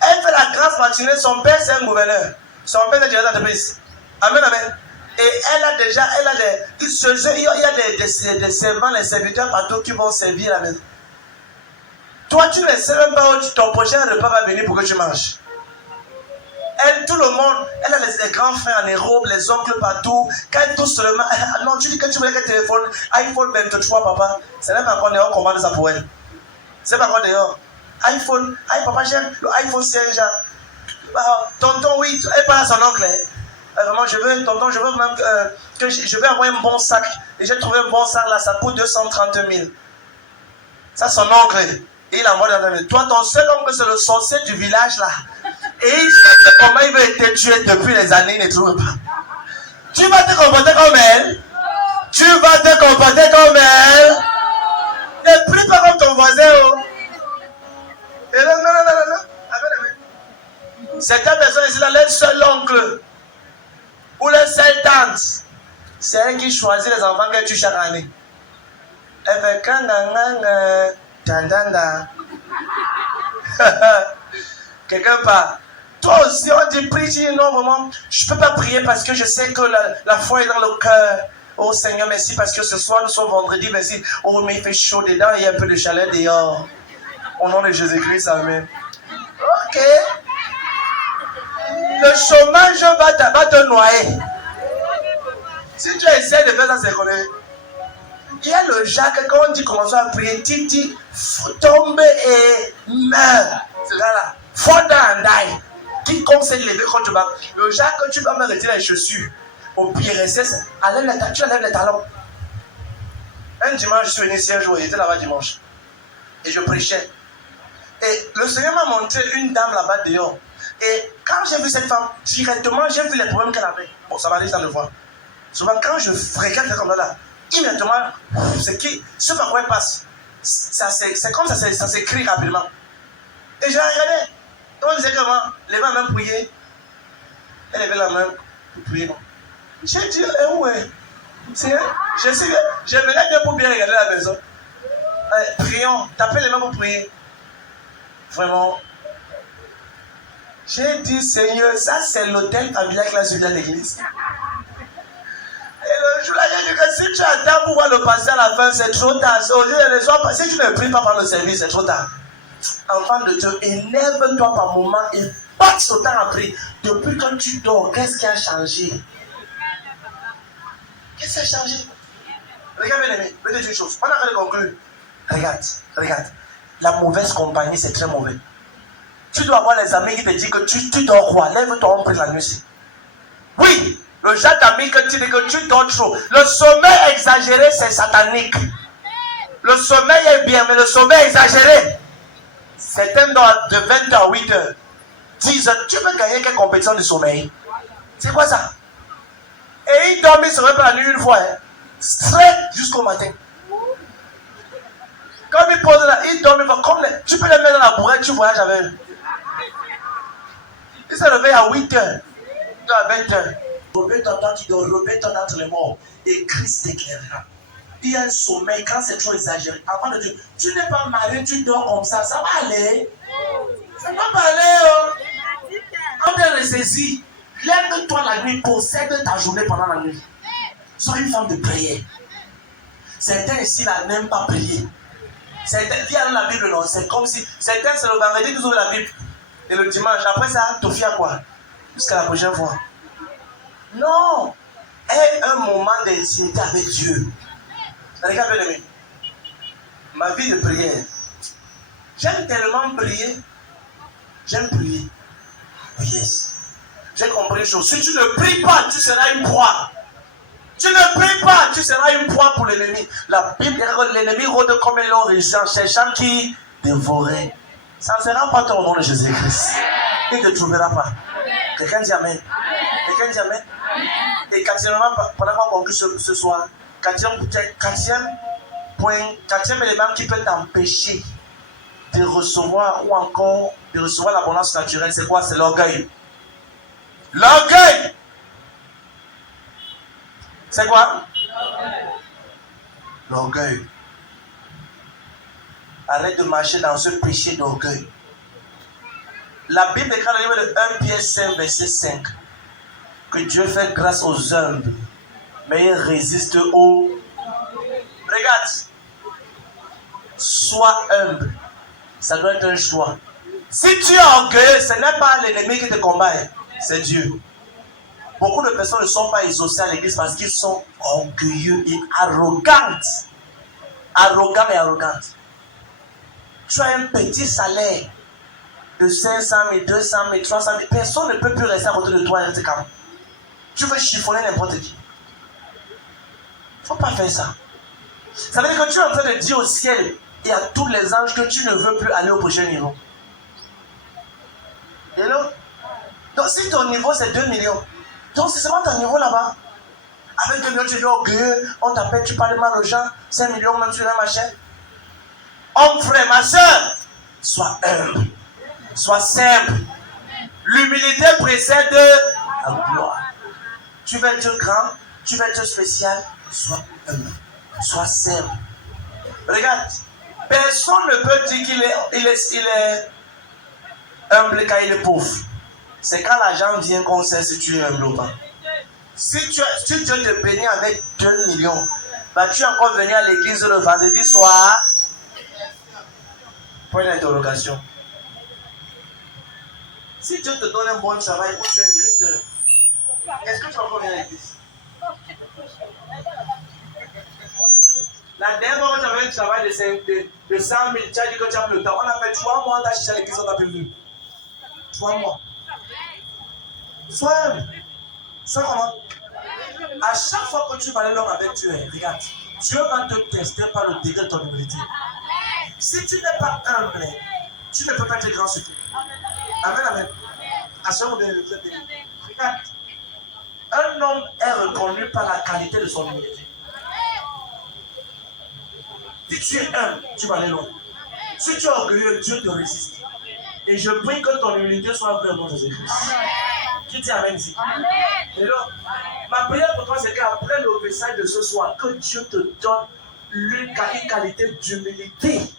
Elle fait la grâce matinée, son père c'est un gouverneur. Son père est directeur d'entreprise. Amen, amen. Et elle a des, il y a des servants, les serviteurs partout qui vont servir la maison. Toi, tu ne sais même pas où ton prochain repas va venir pour que tu manges. Elle, tout le monde, elle a les grands frères en Europe, les oncles partout. Quand elle touche seulement, non, tu dis que tu voulais qu'un téléphone, iPhone 23, papa. C'est même pas encore dehors, on commande ça pour elle. C'est pas encore dehors. iPhone, papa, j'aime le iPhone 5, tonton, oui, elle parle à son oncle. Vraiment, tonton, je veux même que je vais avoir un bon sac. Et j'ai trouvé un bon sac là, ça coûte 230 000. Ça, son oncle. Et il envoie dans le... Toi, ton seul oncle, c'est le sorcier du village là. Et il sait comment il veut être tué depuis les années, il ne trouve pas. Tu vas te comporter comme elle. Tu vas te comporter comme elle. Ne prie pas comme ton voisin. Oh. Et là, non. Certaines personnes ici, là, leur seul oncle ou leur seule tante, c'est elle qui choisit les enfants qu'elle tue chaque année. Elle fait quelqu'un part. Toi aussi, on dit prie, tu dis non, vraiment, je ne peux pas prier parce que je sais que la foi est dans le cœur. Oh Seigneur, merci parce que ce soir, nous sommes vendredi, merci. Oh, mais il fait chaud dedans, il y a un peu de chaleur dehors. Au nom de Jésus-Christ, amen. Ok. Le chômage va te noyer. Si tu essaies de faire ça, c'est connu. Il y a le Jacques, quand on dit commence à prier, Titi, tombe et meurt. C'est là. Fall down and die. Quiconque s'est levé quand tu vas. Le Jacques, tu dois me retirer les chaussures. Au pire, tu enlèves les talons. Un dimanche, je suis venu ici un jour, j'étais là-bas dimanche. Et je prêchais. Et le Seigneur m'a montré une dame là-bas dehors. Et quand j'ai vu cette femme, directement, j'ai vu les problèmes qu'elle avait. Bon, ça m'arrive sans le voir. Souvent, quand je fréquente quelqu'un comme là, immédiatement, ce par quoi elle passe, c'est comme ça s'écrit rapidement. Et j'ai regardé. On disait comment les mains même prier. Elle levait la main pour prier. J'ai dit, ouais. Je venais bien pour bien regarder la maison. Prions, tapez les mains pour prier. Vraiment. J'ai dit, Seigneur, ça c'est l'hôtel familial que là, je viens à l'église. Et le jour là, j'ai dit que si tu attends pour voir le pasteur à la fin, c'est trop tard. Si tu ne pries pas par le service, c'est trop tard. Enfant de Dieu, élève-toi par moment et passe le temps à prier. Depuis quand tu dors, qu'est-ce qui a changé? Qu'est-ce qui a changé? Regarde bien aimé, je vais te dire une chose. On a rien de conclure. Regarde. La mauvaise compagnie, c'est très mauvais. Tu dois avoir les amis qui te disent que tu dors quoi? Lève-toi, on prie la nuit. Oui, le genre d'amis que tu dis que tu dors trop. Le sommeil exagéré, c'est satanique. Le sommeil est bien, mais le sommeil exagéré, certains dorment de 20h à 8h. 10h, tu peux gagner quelle compétition de sommeil? C'est quoi ça? Et il dormit sur la nuit une fois, straight jusqu'au matin. Comme il pose là, il dormit, tu peux les mettre dans la bourrette, tu voyages avec eux. Il s'est levé à 8h, à 20h. Remets ton temps qui dort, remets ton temps entre les morts. Et Christ t'éclairera. Il y a un sommeil quand c'est trop exagéré. Avant de dire, tu n'es pas marié, tu dors comme ça va aller. Ça va pas aller. Oh. On te ressaisit. Lève-toi la nuit, possède ta journée pendant la nuit. Sois une femme de prière. Certains ici n'aiment pas prier. Certains, il y a dans la Bible, non, c'est comme si. Certains, c'est le vendredi qu'ils ouvrent la Bible. Et le dimanche, après ça, tu fais à quoi? Jusqu'à la prochaine fois. Non! Aie un moment d'intimité avec Dieu. Regarde bien aimé. Ma vie de prière. J'aime tellement prier. J'aime prier. Oh yes. J'ai compris une chose. Si tu ne pries pas, tu seras une proie. Tu ne pries pas, tu seras une proie pour l'ennemi. La Bible dit que l'ennemi rôde comme un lion cherchant qui dévorait. Ça ne sera pas ton nom de Jésus-Christ. Il ne te trouvera pas. Quelqu'un dit Amen. Quelqu'un dit Amen. Et quatrièmement, pendant qu'on conclut ce soir, quatrième élément qui peut t'empêcher de recevoir ou encore de recevoir l'abondance naturelle, c'est quoi? C'est l'orgueil. L'orgueil! C'est quoi? L'orgueil. Arrête de marcher dans ce péché d'orgueil. La Bible déclare dans le livre de 1 Pierre 5, verset 5, que Dieu fait grâce aux humbles, mais il résiste aux... Regarde. Sois humble. Ça doit être un choix. Si tu es orgueilleux, ce n'est pas l'ennemi qui te combat, c'est Dieu. Beaucoup de personnes ne sont pas exaucées à l'église parce qu'ils sont orgueilleux et arrogantes. Arrogants et arrogantes. Tu as un petit salaire de 500 000, 200 000, 300 000. Personne ne peut plus rester à côté de toi et rester calme. Tu veux chiffonner n'importe qui. Il ne faut pas faire ça. Ça veut dire que tu es en train de dire au ciel et à tous les anges que tu ne veux plus aller au prochain niveau. Hello? Donc si ton niveau c'est 2 millions, donc c'est seulement ton niveau là-bas. Avec 2 millions, tu es orgueilleux, on t'appelle, tu parles mal aux gens, 5 millions, même sur un machin. Homme, frère, ma soeur, sois humble, sois simple. L'humilité précède la gloire. Tu veux être grand, tu veux être spécial, sois humble, sois simple. Regarde, personne ne peut dire qu'il est humble quand il est pauvre. C'est quand l'argent vient qu'on sait si tu es humble ou pas. Si Dieu te bénit avec 2 millions, bah tu es encore venu à l'église le vendredi soir. Point d'interrogation. Si Dieu te donne un bon travail ou tu es un directeur, est-ce que tu vas encore venir à l'église? La dernière fois que tu avais un travail de 100 000, tu as dit que tu as plus le temps. On a fait 3 mois, on t'a cherché à l'église, on t'a plus vu. 3 mois. Sois humble. C'est comment? À chaque fois que tu vas aller l'homme avec Dieu, regarde, Dieu va te tester par le degré de ton humilité. Si tu n'es pas humble, tu ne peux pas être grand sur tout. Amen, amen. À ce moment-là, regarde, un homme est reconnu par la qualité de son humilité. Si tu es humble, tu vas aller loin. Si tu es orgueilleux, Dieu te résiste. Et je prie que ton humilité soit vraie au nom de Jésus-Christ. Qui dit amen ici? Et donc, ma prière pour toi, c'est qu'après le message de ce soir, que Dieu te donne une qualité d'humilité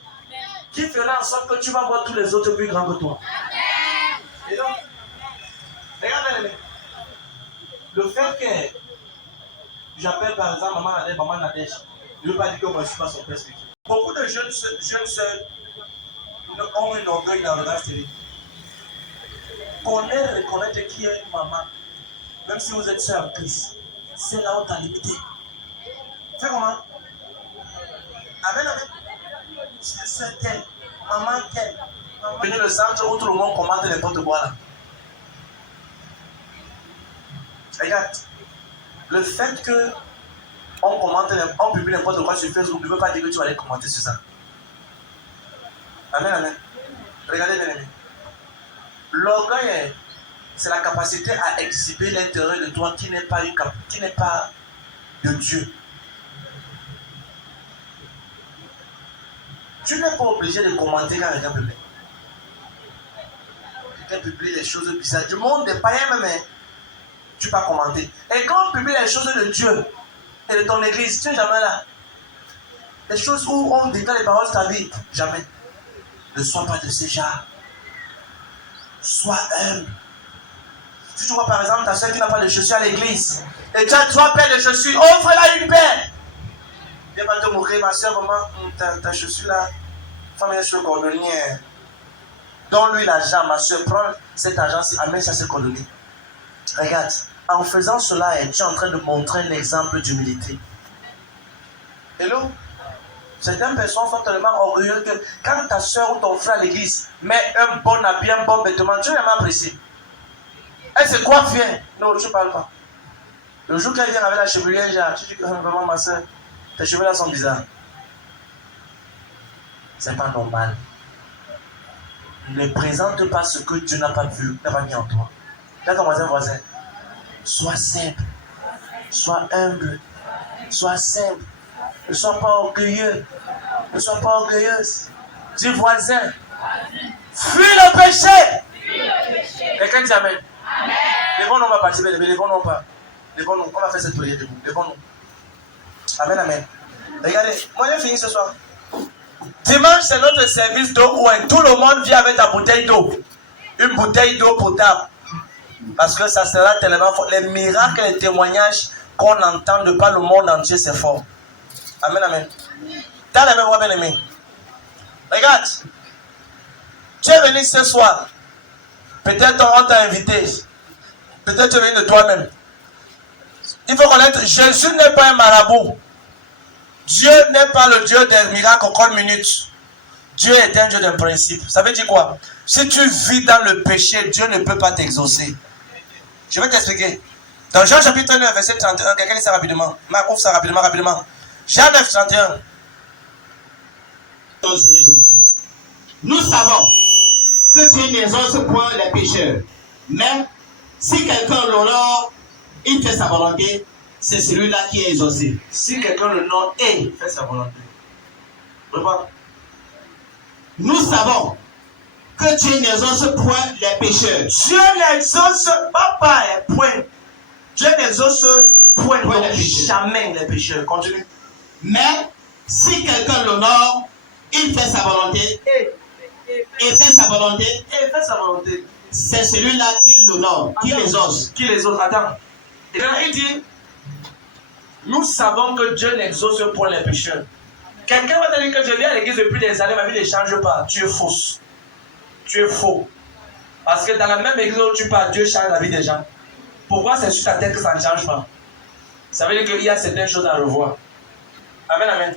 qui fera en sorte que tu vas voir tous les autres plus grands que toi. Et donc, regardez, le fait que j'appelle par exemple maman Nadège, ne veut pas dire que moi je ne suis pas son père spirituel. Beaucoup de jeunes sœurs ont un orgueil dans le regard stérile. Reconnaître qui est une maman, même si vous êtes sœur en Christ, c'est la haute limité. Fais comment? Amen, amen. C'est tel, maman tel. Venez le centre où tout le monde commente n'importe quoi là. Regarde, le fait que on publie n'importe quoi sur Facebook ne veut pas dire que tu vas aller commenter sur ça. Amen, amen. Regardez bien aimé. L'orgueil, c'est la capacité à exhiber l'intérieur de toi qui n'est pas de Dieu. Tu n'es pas obligé de commenter quand quelqu'un publie. Quelqu'un publie des choses bizarres. Du monde des païens même, tu ne peux pas commenter. Et quand on publie les choses de Dieu et de ton église, tu n'es jamais là. Les choses où on déclare les paroles de ta vie, jamais. Ne sois pas de ces gens. Sois humble. Si tu vois par exemple ta soeur qui n'a pas de chaussures à l'église, et tu as 3 paires de chaussures, offre-la une paire. Viens pas te moquer, ma soeur, maman, ta chaussure là, femme est sur cordonnier. Donne-lui l'argent, ma soeur, prends cet argent-ci, amène ça à ce cordonnier. Regarde, en faisant cela, tu es en train de montrer un exemple d'humilité. Hello? Certaines personnes sont tellement orgueilleuses que quand ta soeur ou ton frère à l'église met un bon habit, un bon vêtement, tu n'es pas apprécié. Elle se coiffe bien. Non, je ne parle pas. Le jour qu'elle vient avec la chevelure, genre, tu dis que vraiment ma soeur, tes cheveux là sont bizarres. C'est pas normal. Ne présente pas ce que Dieu n'a pas vu, n'a pas mis en toi. Là, ton voisin, sois simple, sois humble, sois simple. Ne sois pas orgueilleux. Ne sois pas orgueilleuse. Dis voisin. Fuis le péché. Quelqu'un dit amen. Levons-nous, on va participer. Levons-nous pas. Levons-nous. On va faire cette prière debout. Levons-nous. Amen, amen. Regardez, moi j'ai fini ce soir. Dimanche, c'est notre service d'eau où tout le monde vient avec ta bouteille d'eau. Une bouteille d'eau potable. Parce que ça sera tellement fort. Les miracles et les témoignages qu'on entend de par le monde entier, c'est fort. Amen, amen. T'as la même voix, bien aimé. Regarde. Tu es venu ce soir. Peut-être on t'a invité. Peut-être tu es venu de toi-même. Il faut connaître, Jésus n'est pas un marabout. Dieu n'est pas le Dieu des miracles en 30 minutes. Dieu est un Dieu d'un principe. Ça veut dire quoi? Si tu vis dans le péché, Dieu ne peut pas t'exaucer. Je vais t'expliquer. Dans Jean chapitre 9, verset 31, quelqu'un dit ça rapidement. Marc, ouvre ça rapidement. Jean 9, 31. Nous savons que Dieu n'exauce point les pécheurs. Mais si quelqu'un l'honore, il fait sa volonté, c'est celui-là qui est exaucé. Si quelqu'un l'honore et fait sa volonté. Reprends. Nous savons que Dieu n'exauce point les pécheurs. Dieu n'exauce pas les points. Dieu n'exauce point les pécheurs. Jamais les pécheurs. Continue. Mais si quelqu'un l'honore, il fait sa volonté. Et fait sa volonté. Et fait sa volonté. C'est celui-là qui l'honore, qui l'exauce. Qui l'exauce. Attends. Et là, il dit, nous savons que Dieu n'exauce point les pécheurs. Quelqu'un va te dire que je viens à l'église depuis des années, ma vie ne change pas. Tu es fausse. Tu es faux. Parce que dans la même église où tu parles, Dieu change la vie des gens. Pourquoi c'est sur ta tête que ça ne change pas? Ça veut dire qu'il y a certaines choses à revoir. Amen, amen.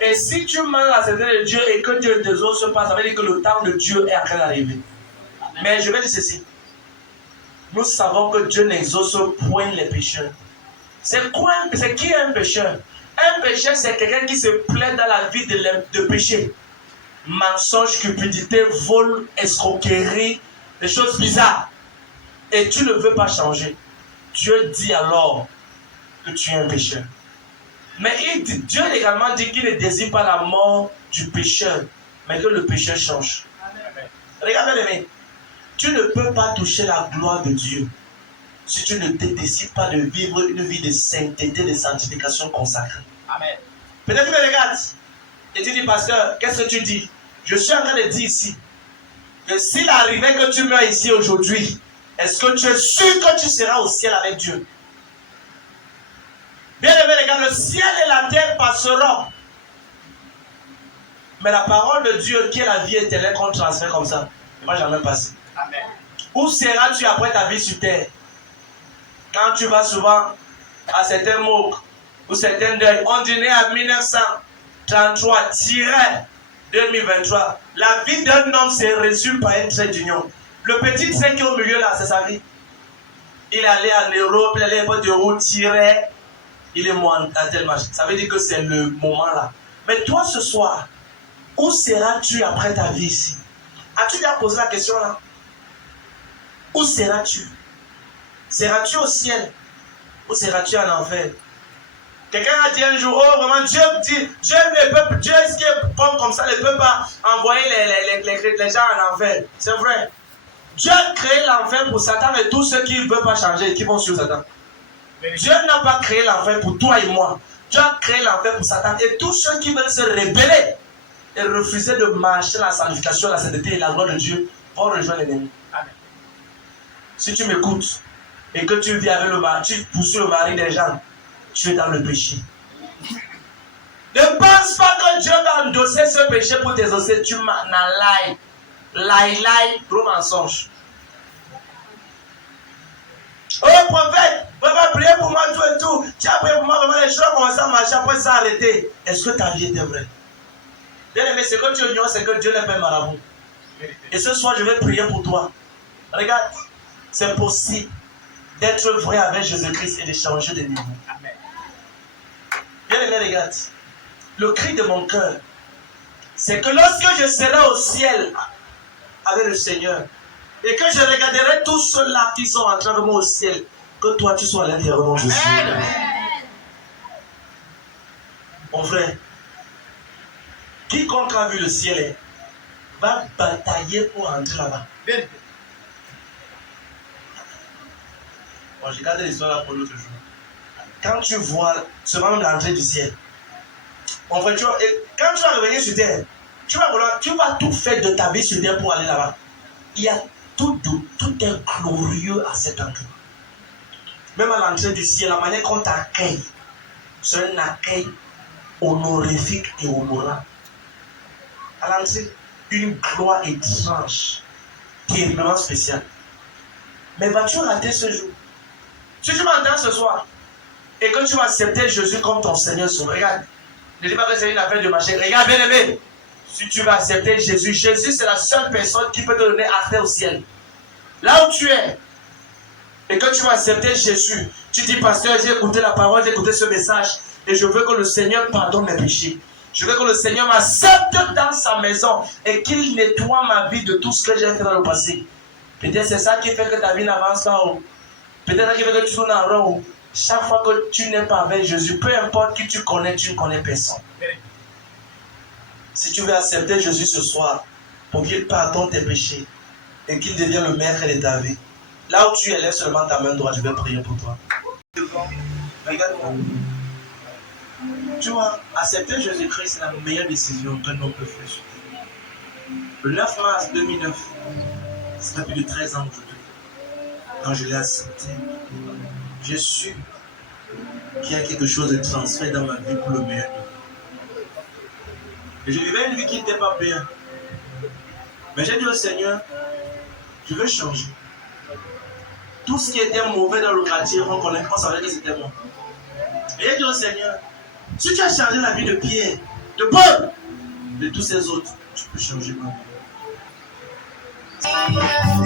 Et si tu mens à certaines de Dieu et que Dieu ne t'exauce pas, ça veut dire que le temps de Dieu est en train d'arriver. Mais je vais dire ceci. Nous savons que Dieu n'exauce point les pécheurs. C'est qui un pécheur? Un pécheur, c'est quelqu'un qui se plaît dans la vie de péché. Mensonge, cupidité, vol, escroquerie, des choses bizarres. Et tu ne veux pas changer. Dieu dit alors que tu es un pécheur. Mais Dieu également dit qu'il ne désire pas la mort du pécheur, mais que le pécheur change. Amen. Regarde bien aimé. Tu ne peux pas toucher la gloire de Dieu si tu ne te décides pas de vivre une vie de sainteté, de sanctification consacrée. Amen. Peut-être que tu me regardes et tu dis, pasteur, qu'est-ce que tu dis? Je suis en train de dire ici que s'il arrivait que tu meurs ici aujourd'hui, est-ce que tu es sûr que tu seras au ciel avec Dieu? Bien aimé les gars, le ciel et la terre passeront. Mais la parole de Dieu qui est la vie éternelle qu'on transmet comme ça, ne va jamais passer. Amen. Où seras-tu après ta vie sur terre? Quand tu vas souvent à certains mots ou certains deuils, on dit né à 1933-2023. La vie d'un homme se résume par un trait d'union. Le petit trait qui est au milieu là, c'est sa vie. Il est allé en Europe, il est allé à l'époque de route, il est mort à tel match. Ça veut dire que c'est le moment là. Mais toi ce soir, où seras-tu après ta vie ici? As-tu déjà posé la question là? Où seras-tu? Seras-tu au ciel? Ou seras-tu en enfer? Quelqu'un a dit un jour, oh vraiment, Dieu ce qui est bon comme ça, ne peut pas envoyer les gens en enfer. C'est vrai. Dieu a créé l'enfer pour Satan et tous ceux qui ne veulent pas changer et qui vont sur Satan. Dieu n'a pas créé l'enfer pour toi et moi. Dieu a créé l'enfer pour Satan et tous ceux qui veulent se rebeller et refuser de marcher la sanctification, la sainteté et la gloire de Dieu vont rejoindre l'ennemi. Amen. Si tu m'écoutes et que tu vis avec le mari, tu poursuis le mari des gens, tu es dans le péché. Ne pense pas que Dieu va endosser ce péché pour t'exaucer. Tu m'as gros mensonge. Oh prophète, va prier pour moi tout et tout. Tu as prié pour moi, vraiment les choses commencent à marcher, après ça arrêter. Est-ce que ta vie était vraie? Bien aimé, ce que tu ignores, c'est que Dieu n'est pas un marabout. Et ce soir, je vais prier pour toi. Regarde, c'est possible d'être vrai avec Jésus-Christ et de changer de niveau. Amen. Bien aimé, regarde. Le cri de mon cœur, c'est que lorsque je serai au ciel avec le Seigneur et que je regarderai tous ceux-là qui sont en train de moi au ciel, que toi tu sois à l'intérieur de Jésus. Mon frère, quiconque a vu le ciel va batailler pour entrer là-bas. Bon, j'ai gardé l'histoire là pour l'autre jour. Quand tu vois seulement l'entrée du ciel, mon frère, quand tu vas revenir sur terre, tu vas tout faire de ta vie sur terre pour aller là-bas. Il y a tout est glorieux à cet endroit. Même à l'entrée du ciel, la manière qu'on t'accueille, c'est un accueil honorifique et honorable. À l'entrée, une gloire étrange, terriblement spéciale. Mais vas-tu rater ce jour? Si tu m'entends ce soir et que tu vas accepter Jésus comme ton Seigneur, regarde, ne dis pas que c'est une affaire de marché. Regarde, bien aimé, si tu vas accepter Jésus, Jésus c'est la seule personne qui peut te donner accès au ciel. Là où tu es et que tu vas accepter Jésus, tu dis, pasteur, j'ai écouté la parole, j'ai écouté ce message et je veux que le Seigneur pardonne mes péchés. Je veux que le Seigneur m'accepte dans sa maison et qu'il nettoie ma vie de tout ce que j'ai fait dans le passé. Peut-être c'est ça qui fait que ta vie n'avance pas. Peut-être ça qui fait que tu tournes en rond. Chaque fois que tu n'es pas avec Jésus, peu importe qui tu connais, tu ne connais personne. Si tu veux accepter Jésus ce soir, pour qu'il pardonne tes péchés et qu'il devienne le maître de ta vie, là où tu es, lève seulement ta main droite, je vais prier pour toi. Regarde-moi. Tu vois, accepter Jésus-Christ, c'est la meilleure décision qu'un homme peut faire. Le 9 mars 2009, ça fait plus de 13 ans aujourd'hui, quand je l'ai accepté, j'ai su qu'il y a quelque chose de transfert dans ma vie pour le meilleur. Et je vivais une vie qui n'était pas bien. Mais j'ai dit au Seigneur, je veux changer. Tout ce qui était mauvais dans le quartier, on savait que c'était moi. Et j'ai dit au Seigneur, si tu as changé la vie de Pierre, de Paul, de tous ces autres, tu peux changer ma vie.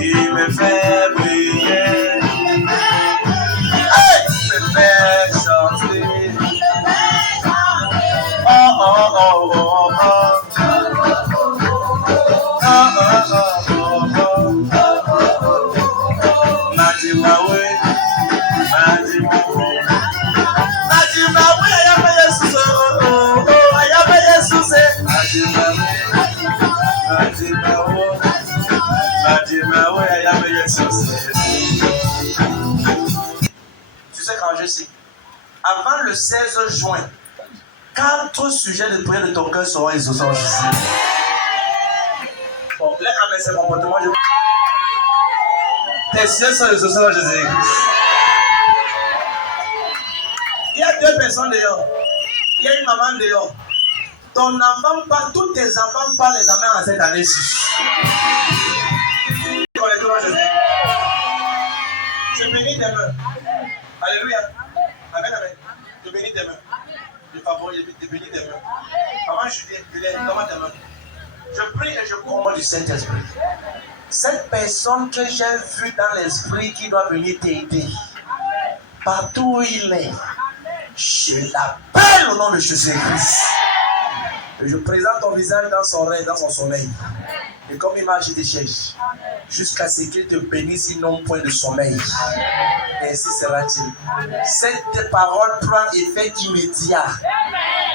Il me fait briller, il me fait chanter. Oh oh oh oh oh. Tu sais quand je sais, avant le 16 juin, 4 sujets de prière de ton cœur seront exaucés en Jésus. Bon, là, avec ces comportements, tes sujets sont exaucés en Jésus-Christ. Il y a 2 personnes dehors. Il y a une maman dehors. Ton enfant part, tous tes enfants partent les amènent en cette année-ci. Je bénis tes mains. Alléluia. Amen, amen. Je bénis tes mains. Je favorise, je bénis tes mains. Maman Juliette, comment tes mains? Je prie et je commande du Saint-Esprit. Cette personne que j'ai vue dans l'esprit qui doit venir t'aider, partout où il est, je l'appelle au nom de Jésus-Christ. Et je présente ton visage dans son rêve, dans son sommeil. Et comme image, il te cherche. Jusqu'à ce qu'il te bénisse, ils n'ont point de sommeil. Et ainsi sera-t-il. Cette parole prend effet immédiat.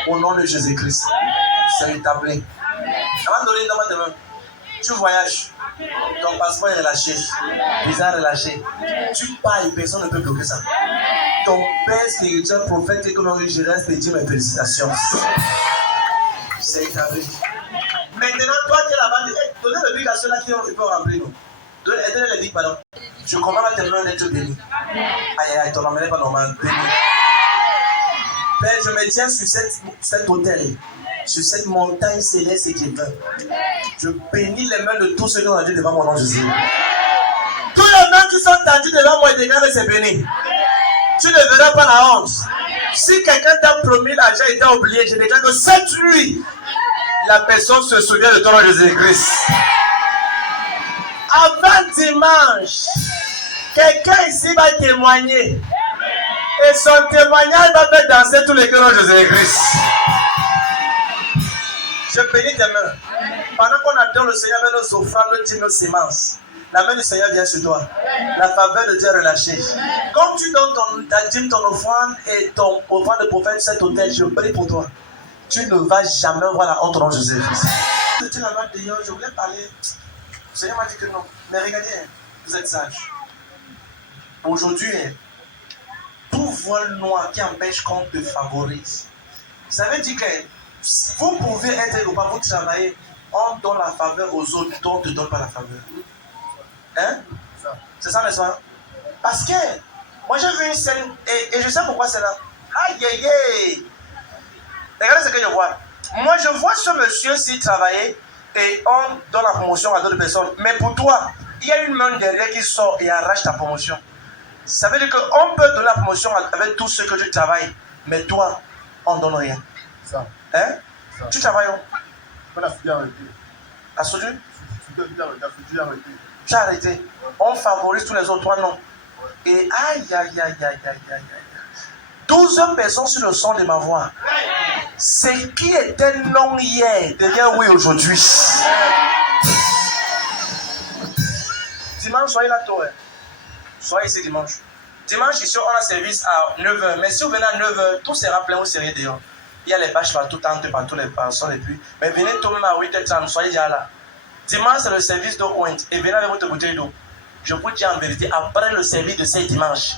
Au nom de Jésus-Christ. C'est établi. Avant de donner dans ma main, tu voyages. Ton passeport est relâché. Visa relâché. Tu pars et personne ne peut bloquer ça. Ton père spirituel, prophète économique, je reste et dis mes félicitations. C'est établi. Maintenant, toi qui es là-bas, donnez le bic à ceux-là qui peuvent remplir. Aidez-les les bics, pardon. Je commande à tes mains d'être béni. Aïe, aïe, ton nom n'est pas normal. Béni. Père, je me tiens sur cet autel, sur cette montagne céleste et divine. Je bénis les mains de tous ceux qui ont tendu devant mon nom Jésus. Tous les mains qui sont tendues devant moi et déclarent c'est béni. Tu ne verras pas la honte. Si quelqu'un t'a promis l'argent et t'a oublié, je déclare que cette nuit, la personne se souvient de ton nom Jésus-Christ. Avant dimanche, quelqu'un ici va témoigner. Et son témoignage va faire danser tous les cœurs de Jésus-Christ. Je bénis tes mains. Pendant qu'on adore le Seigneur avec nos offrandes, nos semences, la main du Seigneur vient sur toi. La faveur de Dieu est relâchée. Comme tu donnes ta dîme, ton offrande et ton offrande de prophète sur cet autel, je prie pour toi. Tu ne vas jamais voir la honte au nom de Jésus-Christ. J'étais là-bas d'ailleurs, je voulais parler. Le Seigneur m'a dit que non. Mais regardez, vous êtes sages. Aujourd'hui, tout voile noir qui empêche qu'on te favorise. Ça veut dire que vous pouvez être ou pas, vous travaillez, on donne la faveur aux autres, toi on ne te donne pas la faveur. Hein? C'est ça, n'est-ce pas? Parce que moi j'ai vu une scène et je sais pourquoi c'est là. Aïe aïe aïe! Regardez ce que je vois. Moi je vois ce monsieur-ci travailler et on donne la promotion à d'autres personnes. Mais pour toi, il y a une main derrière qui sort et arrache ta promotion. Ça veut dire qu'on peut donner la promotion avec tous ceux que tu travailles, mais toi, on ne donne rien. Ça. Hein? Ça. Tu travailles où? On a foutu arrêté. À Sodu? Tu as arrêté. Tu as arrêté. On favorise tous les autres, toi non. Et aïe, aïe, aïe, aïe, aïe, aïe, aïe. 12 personnes sur le son de ma voix. Ce qui était non hier devient oui aujourd'hui. Dimanche, soyez là, toi. Soyez ici dimanche. Dimanche, ici, on a service à 9h. Mais si vous venez à 9h, tout sera plein, vous serez dehors. Il y a les bâches partout, par tous les personnes et puis. Mais venez tout même à 8h30, soyez déjà là. Dimanche, c'est le service d'eau pointe. Et venez avec votre bouteille d'eau. Je vous dis en vérité, après le service de ce dimanche,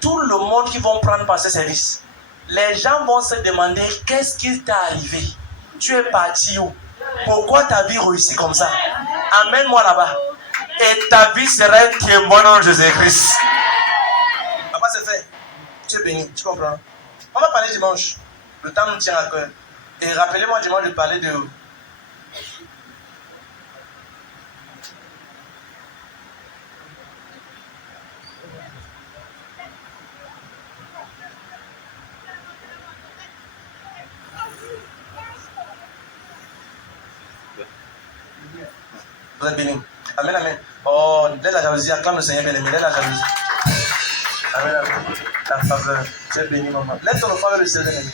tout le monde qui vont prendre par ce service, les gens vont se demander qu'est-ce qui t'est arrivé. Tu es parti où? Pourquoi ta vie réussit comme ça? Amène-moi là-bas. Et ta vie sera un témoin en Jésus-Christ. Papa, c'est fait. Tu es béni, tu comprends? On va parler dimanche. Le temps nous tient à cœur. Et rappelez-moi dimanche de parler de... Vous êtes béni. Amen, amen. Oh, dès la jalousie, acclame le Seigneur bien-aimé, dès la jalousie. Amen, amen. La faveur. Tu es béni, maman. Laisse ton enfant vers le ciel, bien-aimé.